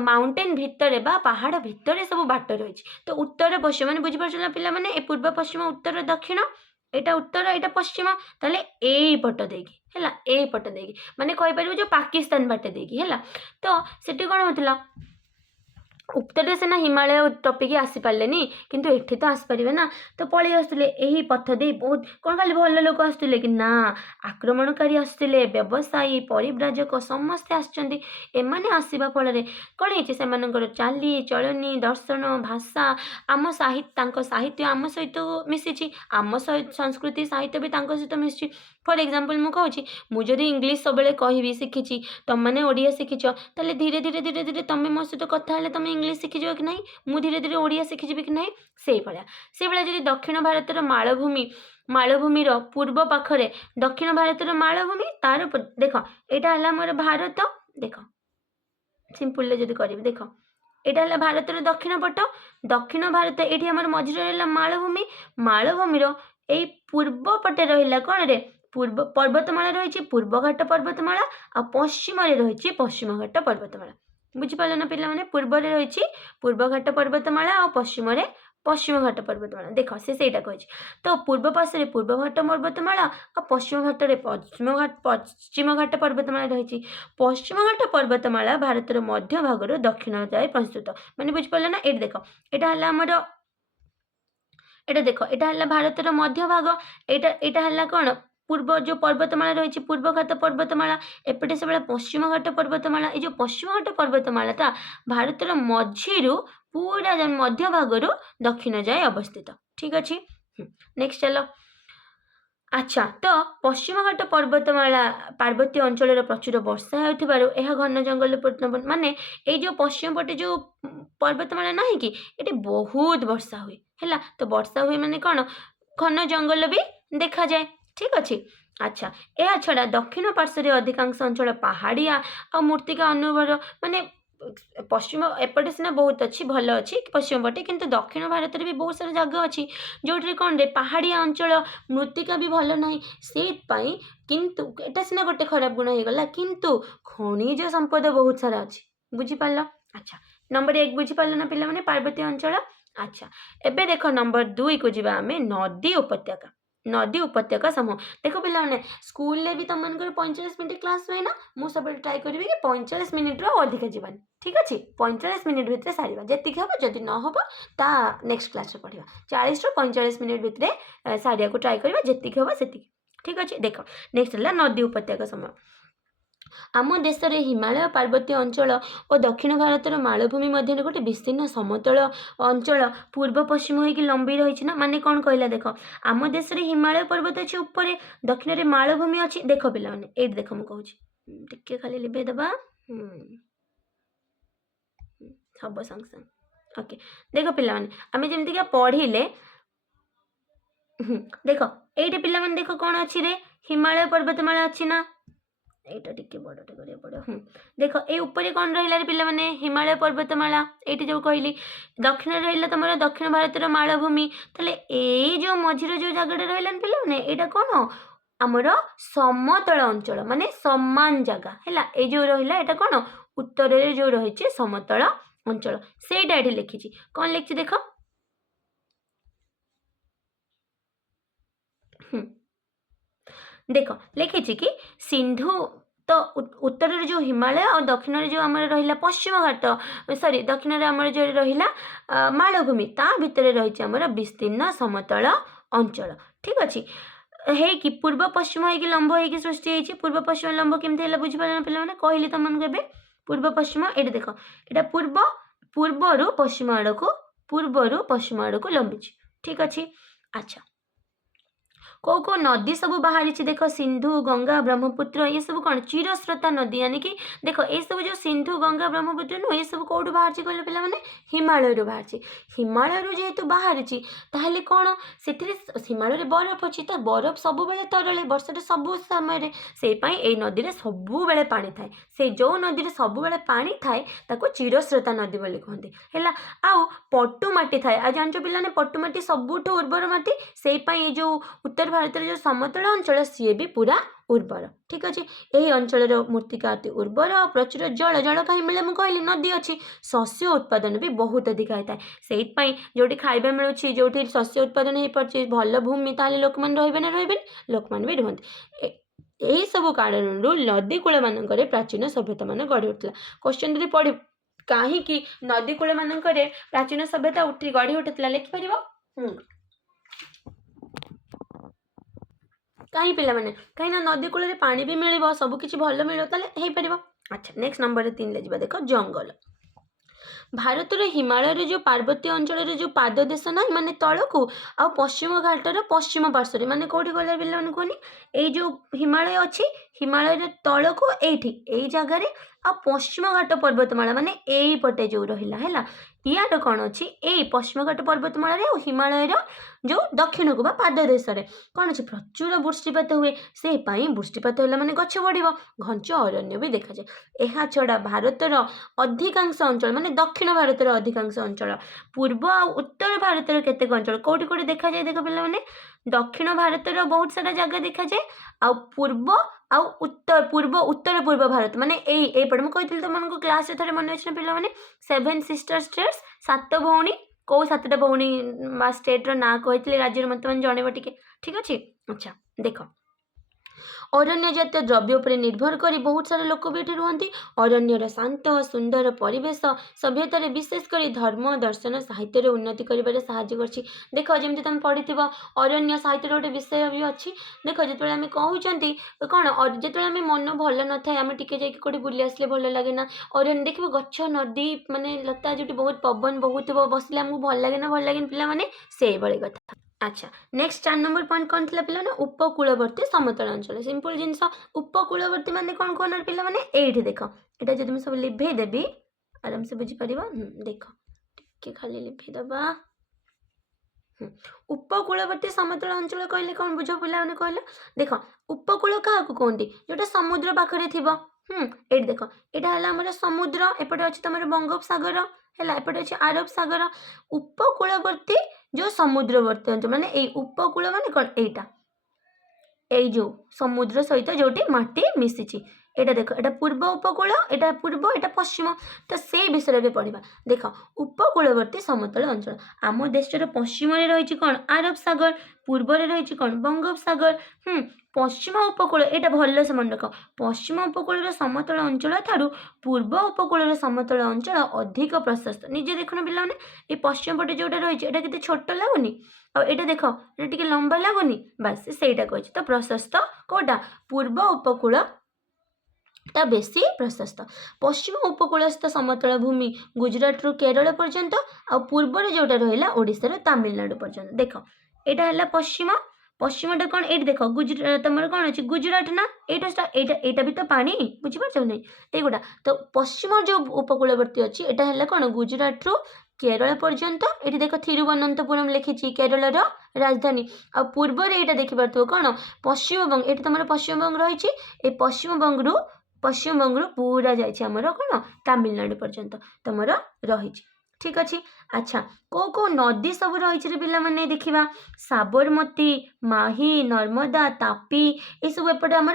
माउंटेन भितर बा पहाड़ भितर सब बाट रही तो उत्तर पश्चिम माने बुझीपार पिला माने पूर्व पश्चिम उत्तर दक्षिण एटा उत्तर एटा पश्चिम ताले ए पट देगी हैला ए पट देगी माने कहि परिबो जो पाकिस्तान बाटे देगी हैला तो सेठी कोन होतला उत्तर सीना हिमालय टपिक आसी पारे किंतु एठी तो आसी पारे ना तो पलि आसुले यही पथ दे बहुत कौन खाली भल लोक आसुले कि ना आक्रमणकारी आसुले व्यवसायी परिव्राजक समस्ते आसचंदी एमाने आसीबा फल कौन है से चाली चलनी दर्शन भाषा आम साहित्य आम सहित मिसी आम संस्कृति साहित्य भी सहित मिसी फॉर एग्जांपल मु कहूँ मुझे इंग्लिश सब कहि शिखी तुम मैंने ओडिया शिखिच ताले धीरे धीरे धीरे धीरे तुम मो सहित कथा हेले तुम इंग्लिश शिखिज कि नहीं मु धीरे धीरे ओडिया शिखिजी कि नहीं से भाया जब दक्षिण भारतर मालभूमि पूर्व पाखरे दक्षिण भारतर मालभूमि तार देख यहाँ है मोर भारत देख सिंपल जब करी देख यहाँ है भारतर दक्षिण पट दक्षिण भारत ये आम मझे रहा मालभूमिर यही पूर्व पटे रहा कौन रे पूर्व पर्वतमाला रही पूर्वघाट पर्वतमाला आ पश्चिम रही पश्चिम घाट पर्वतमाला बुझीपाल ना पिला माने पूर्व रही पूर्वघाट पर्वतमाला और पश्चिम पश्चिम घाट पर्वतमाला देख से कही तो पूर्व पार्श्व पूर्वघाट पर्वतमाला और पश्चिम घाटे पश्चिम घाट पर्वतमाला रही पश्चिम घाट पर्वतमाला भारतर मध्य भागर दक्षिण जाए प्रस्तुत माने बुझीपाल ना ये देख यहाँ है आमर एटा देख यहाँ है भारतर मध्य भाग यहाँ है कौन पूर्व जो पर्वतमाला रही पूर्वघाट पर्वतमाला एपटे से पश्चिम घाट पर्वतमाला ये जो पश्चिम घाट पर्वतमाला भारतर मझीरु पूरा मध्य भागरु दक्षिण जाए अवस्थित ठीक अच्छे नेक्स्ट चलो अच्छा तो पश्चिम घाट पर्वतमाला पार्वतीय अंचल प्रचुर वर्षा हो घन जंगल माने ये जो पश्चिम पटे जो पर्वतमाला ना कि ये बहुत वर्षा हुए है तो वर्षा हुए माने कौन घन जंगल भी देखा जाए ठीक अच्छे अच्छा यह छड़ा दक्षिण पार्श्व अधिकांश अंचल पहाड़िया और मूर्तिका अनुभव माने पश्चिम एपटे सीना बहुत अच्छी भल अच्छी पश्चिम पटे किंतु दक्षिण भारत में भी बहुत सारा जगह अच्छी जो कौन रे पहाड़िया अंचल मृत्तिका भी भल ना से किंतु एटा सीना गोटे खराब गुण हो गला किंतु खनिज संपद बहुत सारा अच्छी बुझीपार अच्छा नंबर 1 बुझीपार ना पिला माने पार्वतीय अंचल अच्छा एबे देख नंबर 2 को जीवा आमे नदी उपत्यका नदी उपत्यका समूह देख पे स्कूल भी तुम 45 मिनट क्लास रही ना मुझे सब ट्राए करी कि 45 मिनिट अधिक जीवन ठीक अच्छे 45 मिनिट भितर सारा जी हम जदि न हम ता नेक्स्ट क्लास पढ़ा 40 ରୁ 45 मिनिट भितर सारिया को ट्राए करवा जी हम से ठीक अच्छे देख नेक्स्ट है नदी उपत्यका समूह आम देश में हिमालय पार्वत्य अंचल और दक्षिण भारतर मालभूमि मध्य गोटे विस्तीर्ण समतल अंचल पूर्व पश्चिम होगी लंबी रही ना माने कौन कहला देख आम देश में हिमालय पर्वत अच्छे ऊपर दक्षिण में मालभूमि अच्छी देख पे ये देख मुझे टे खाली लिभे दबा सब संग संग ओके देख पे आम जमीक पढ़ले देख ये पे देख कौन अच्छी रे हिमालय पर्वतमाला अच्छी ना এইটা টিকে বড়টা করিয়া পড়ো দেখো এই উপরে কোন রহিলা রে পিলামানে হিমালয় পর্বতমালা এইটি যে কইলি দক্ষিণ রহিলা তোমার দক্ষিণ ভারতের মালভূমি তাহলে এই যে মঝিরে যে জায়গাটা রহিলান পিলামানে এটা কোন আমার সমতল অঞ্চল মানে সমান জায়গা হেলা এই যে রহিলা এটা কোন উত্তরের যে রয়েছে সমতল অঞ্চল সেইটা এটি লিখিছি কোন লিখছি দেখো देख लिखी कि सिंधु तो उत्तर जो हिमालय और दक्षिण जो आम रहा पश्चिम घाट सॉरी दक्षिण आम जो रहा मालभूमि ता भितर रही आमर विस्तीर्ण समतल अंचल ठीक अच्छे है कि पूर्व पश्चिम होगी लंब होगी सृष्टि होती पूर्व पश्चिम लंब केमती बुझीपार पे कहली तुमको ए पूर्व पश्चिम ये देख यहाँ पूर्व पूर्वर पश्चिम आड़ को पूर्वर पश्चिम आड़ को लंबी ठीक अच्छे अच्छा कौ कौ नदी सब बाहरी देख सिंधु गंगा ब्रह्मपुत्र ये सब कौन चिरस्रोता नदी यानी कि देख ये सब जो सिंधु गंगा ब्रह्मपुत्र नुह ये सब कौटू बाहर कहले पे हिमालय बाहर हिमालय जेहेतु बाहरी ताहले कौन से हिमालय बरफ अच्छी तो बरफ सब बेले तरले वर्षा सब समय से नदी में सब बेले पानी थाए से जो नदी में सब बेले पानी थाए ताको चिरस्रोता नदी बोली कहते है आउ पटुमाटी थाए आ जान पे पटुमाटी सबुठ उर्वर माटी से जो उत्तर भारत जो समतल अंचल सी भी पूरा उर्वर ठीक अच्छे यही अंचल मृत्तिका अति उर्वर प्रचुर जल जल कहीं मिले मुझे कहली नदी अच्छी शस्य उत्पादन भी बहुत अधिक होता है से जो खाଇବା मिलूँ जो शस्य उत्पादन हो पार्टी भल भूमि ताले लोक मैंने रही ना रही लोक मैंने भी रुहते यही सब कारण नदी कूल मानक प्राचीन सभ्यता मान गढ़ी उठला क्वेश्चन यदि पढ़ कहीं नदी कूल मानक प्राचीन सभ्यता गढ़ी उठा लिखिपर कहीं पे कहीं नदी कूल पानी भी मिल सबकि भल मिल पार अच्छा नेक्स्ट नंबर 3 ले जा देख जंगल भारत हिमालय जो पार्वत्य अंचल जो पाद देश ना माने तलकू आ पश्चिम घाटर पश्चिम पार्श्व माने कौटी गला पे कहनी ये जो हिमालय अच्छी हिमालय तलकू ये जगार आ पश्चिम घाट पर्वतमाला माने यही पटे जो रहा है यार कौन अच्छी यही पश्चिम घाट पर्वतमाला और हिमालय जो दक्षिण को पाद देश में कौन अच्छे प्रचुर वृष्टिपात हुए से वृष्टिपात है माने गछ बढ़ घंच अरण्य भी देखा जाए यह छड़ा भारतर अधिकांश अंचल माने दक्षिण भारतर अधिकांश अंचल पूर्व आ उत्तर भारतर केतेक अंचल कौटी कौटी देखा जाए देख पे दक्षिण भारतर बहुत सारा जगह देखा जाए आ पूर्व आ उत्तर पूर्व उत्तर पूर्व भारत माने एपटे मुझे कही तुमको क्लास थे मन अच्छे पे 7 सिस्टर स्टेट्स 7 भौणी कौ 7टा भौणी स्टेट्र ना कही राज्य मत जनइब टे ठीक अच्छे अच्छा देख अरण्य जातीय द्रव्य पर निर्भर कर बहुत सारा लोक भी ये रुहति अरण्यर शांत सुंदर परिवेश सभ्यतार विशेषकर धर्म दर्शन साहित्य उन्नति कर देख जमी तुम पढ़ी अरण्य साहित्य गोटे विषय भी अच्छी देख जो आम कहते कौन जो मन भल न था आम टे जाकि बुली आसले भल लगे ना अरण्य देख गछ नदी माने लता जो बहुत पवन बहुत बसले आमको भल लगे ना भल लगे पे से भाई कथा अच्छा नेक्स्ट 4 नंबर पॉइंट कौन थी पे उपकूलवर्ती समतल अंचल सिंपल जिनस उपकूलवर्ती मान कौन कौन पे ये देख यहाँ जो तुम सब लिभे देवी आराम से बुझीपार देख टे खाली लिभे दबा उपकूलवर्ती समतल अंचल कहले कौन बुझ पे कहल देख उपकूल क्या कहते जोटा समुद्र पाखे थी ये देख यहाँ है समुद्र एपटे अच्छे तुम बंगोपसागर है एपटे अच्छे आरब सागर उपकूलवर्ती जो समुद्रवर्ती अंचल माने ए उपकूल माने कौन एटा जो समुद्र सहित जोटी माटी मिशिची एटा देख एटा पूर्व उपकूल एटा पूर्व एटा पश्चिम तो से विषय में पढ़ा देख उपकूलवर्ती समतल अंचल आम देशर पश्चिम रही कौन आरब सागर पूर्व रही कौन बंगोपसागर पश्चिम उपकूल एटा भल से मन रख पश्चिम उपकूल समतल अंचल ठारू पूर्व उपकूल समतल अंचल अधिक प्रशस्त निजे देखुन पिला ये पश्चिम पटे जोटा रही है केते छोट लगुनि आटा देख ये लंबा लगुनि बास सेटा कही तो प्रशस्त कोटा पूर्व उपकूल ता बेसी प्रशस्त पश्चिम उपकूलस्थ समतल भूमि गुजरात रु केरल पर्यंत आ पूर्व जोटा रहा ओडिशार तमिलनाडु पर्यंत देख यहाँ है पश्चिम पश्चिमटा कौन ये देख गुजरात तुम कौन अच्छी गुजरात ना यहाँ भी तो पानी बुझीपार नहीं ये तो पश्चिम जो उपकूलवर्ती अच्छी यहाँ है कौन गुजरात रु केरल पर्यंत ये देख थिरुवनंतपुरम लिखी केरल राजधानी आ पूर्व यहाँ देखिपे कौन पश्चिम बंग ये तुम पश्चिम बंग रही पश्चिम बंग रु पूरा जामर कौन तमिलनाडु पर्यंत तुम रही ठीक अच्छे अच्छा को नदी सब रही पिला माने देखा साबरमती माही नर्मदा तापी ये सब एपटे आम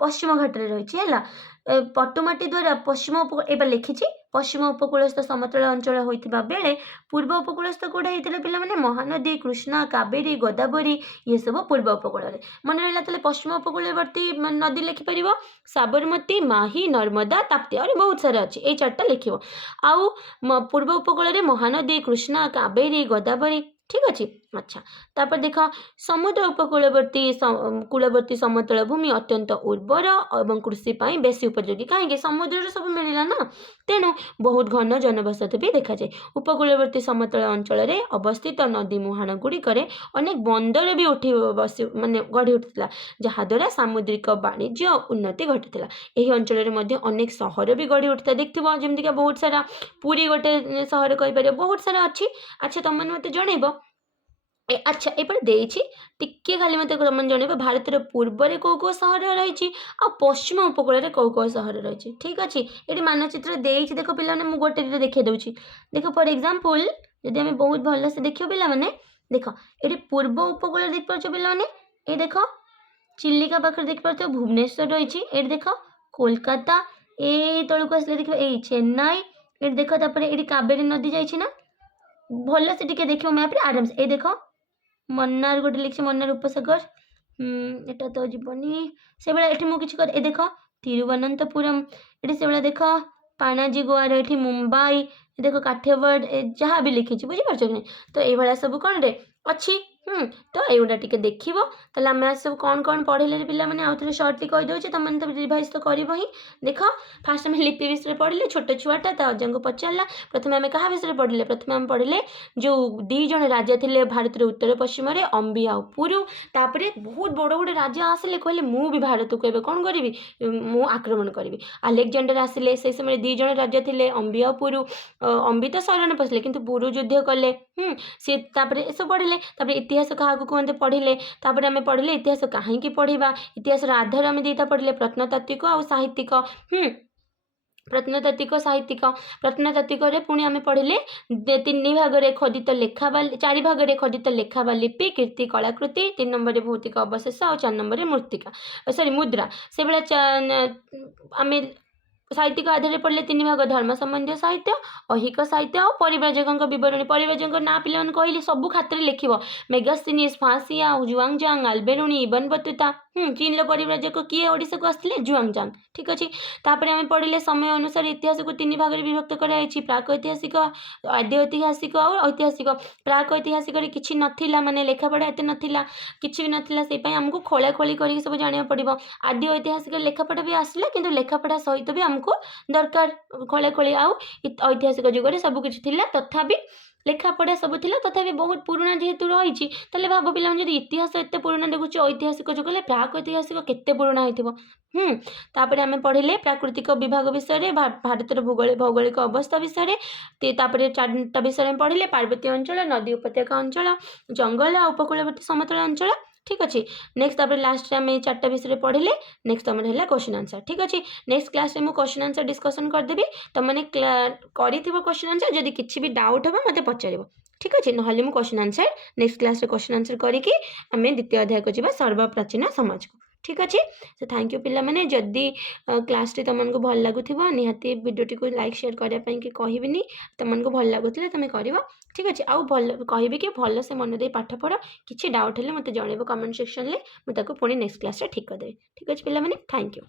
पश्चिम घाट रही है पटुमाटी द्वारा पश्चिम एवं लिखी पश्चिम उपकूलस्थ समतल अंचल होता बेले पूर्व उपकूलस्थ कौटा होता पिला माने महानदी कृष्णा कावेरी गोदावरी ये सब पूर्व उपकूल मन रहा पश्चिम उपकूलवर्ती नदी लिखिपर साबरमती माही नर्मदा ताप्ती और बहुत सारा अच्छी ये चार्टा लिख आउ पूर्व उपकूल महानदी कृष्णा कावेरी गोदावरी ठीक अच्छे अच्छा तापर देख समुद्र उपकूलवर्ती समतल भूमि अत्यंत उर्वर और कृषि बेसी उपयोगी कहीं समुद्र सब मिलला ना तेणु बहुत घन जनबसति भी देखा जाए उपकूलवर्ती समतल अंचल में अवस्थित नदी मुहाण गुड़िक अनेक बंदर भी उठी बस माने गढ़ी उठिला जहाद्वारा सामुद्रिक वाणिज्य उन्नति घटीला यही अंचल में अनेक सहर भी गढ़ी उठता देखिए जमीक बहुत सारा पुरी गोटे सहर कहीपर बहुत सारा अच्छी अच्छा तुम मत जनइब अच्छा टिके खाली मत जन भारत पूर्व में कौ सहर रही पश्चिम उपकूल कौ सहर रही ठीक अच्छे ये मानचित्र देख देख पे मुझे गोटे देखा दूसरी देख फॉर एग्जांपल जदि आम बहुत भल से देख पे देख ये पूर्व उपकूल देख पार्छ पे ये देख चिलिका पाखे देख पार्थ भुवनेश्वर रही ये देख कोलकाता ये तौक आसले देख ये चेन्नई ये देख ये कावेरी नदी जाना भल से टिके देख मैप आराम से ये देख मन्नार गोटे लिखी मन्नार उपसागर एटा तो जीवनी से भाया ये मुझे देख तिरुवनंतपुरम ये से भाया देख पाणाजी गोवार ये मुंबई देख काठियावाड़ जहाँ भी लिखी बुझीपार कि नहीं तो ये सब कौन रे अच्छी तो युवा टे देख आम सब कौन कौन पढ़े पिला मैंने आउ थे सर्टली कहीदे तुम तो रिभाइज तो कर ही देख फास्ट आम लिपि विषय पढ़ले छोट छुआटा ता अजा को पचारा प्रथम आम क्या विषय पढ़ले प्रथम आम पढ़ले जो दीज राजा थे भारत उत्तर पश्चिम अंबी आ पुरु तापर बहुत बड़ बड़ राजा आसिले कहले मु भी भारत को कौन करी मु आक्रमण करी आलेक्जेंडर आसिले से समय दीज राजा थे अंबी आ पुरु अंबी तो शरण पशिले किंतु पुरु युद्ध कले सी सब पढ़ले इतिहास क्या कहते पढ़ले तापर आम पढ़ले इतिहास कहीं पढ़ा इतिहास आधार आम दीटा पढ़ले प्रत्नतात्विक और साहित्यिक प्रत्नतात्विक पुणी आम पढ़ले 3 भाग में खोदित लेखा 4 भाग में खोदित लेखा बा लिपि कीर्ति कलाकृति 3 नंबर भौतिक अवशेष और 4 नंबर मूर्तिका सॉरी मुद्रा से भाया आम साहित्यिक आधार पढ़ले 3 भाग धर्म संबंधी साहित्य ऐहिक साहित्य और परिव्राजकों बरणी परिव्राजकों ना पिला कहली सब खातर लिख मेगास्थिनिस फासिया जुआंगजांग आल्बेरुनी इबन बतुता चीन परिव्राजक किए ओडिशा को आसते जुआंगजांग ठीक अच्छे तापर आम पढ़ले समय अनुसार इतिहास को 3 भाग में विभक्त कराई प्राक ऐतिहासिक आद्य ऐतिहासिक और ऐतिहासिक प्राक ऐतिहासिक किसी नाला माने लेखापढ़ा एत नाला किसी भी नाला से आमको खोला खोली कर सब जाना पड़ो आद्य ऐतिहासिक लेखापढ़ा भी आसला किंतु लेखापढ़ा सहित भी आमको दरकार खोला खोली आउ ऐतिहासिक जुगे सबकि तथापि लेखापढ़ा सब थिला तथापि बहुत पुराना जेहेतु रही भाव पिला इतिहास एत पुराना देखुच ऐतिहासिक जुगे प्राक ऐतिहासिक केते पुराना हो तापर आम पढ़ले प्राकृतिक विभाग विषय भारतर भौगोलिक अवस्था विषय तापर 4टा विषय पढ़ले पार्वतीय अंचल नदी उपत्यका अंचल जंगल और उपकूलवर्ती समतल अंचल ठीक अच्छे नेक्स्ट तापर लास्ट आम 4टा विषय पढ़ले नेक्स्ट तुम है क्वेश्चन आंसर ठीक अच्छे नेक्स्ट क्लास में क्वेश्चन आंसर डिस्कसन करदेवी तुमने क्वेश्चन आंसर जदि किसी भी डाउट हो मत पचार ठीक अच्छे ना question answer next class question answer करके आम द्वितीय अध्याय को जी सर्वप्राचीन समाज को। ठीक अच्छे सो थैंक यू पिलामाने जदि क्लास टी तुमको भल लगुव निहाती वीडियोटी को लाइक शेयर करने की कहबिनी तुमको भल लगुले तुम कर ठीक अच्छे आउ भल कहबी कि भल से मन दे पाठ पढ़ किसी डाउट है मत जनइब कमेंट सेक्शन में मुझे पुणी नेक्स्ट क्लास ठीक करदेवी ठीक अच्छे पिलामाने थैंक यू।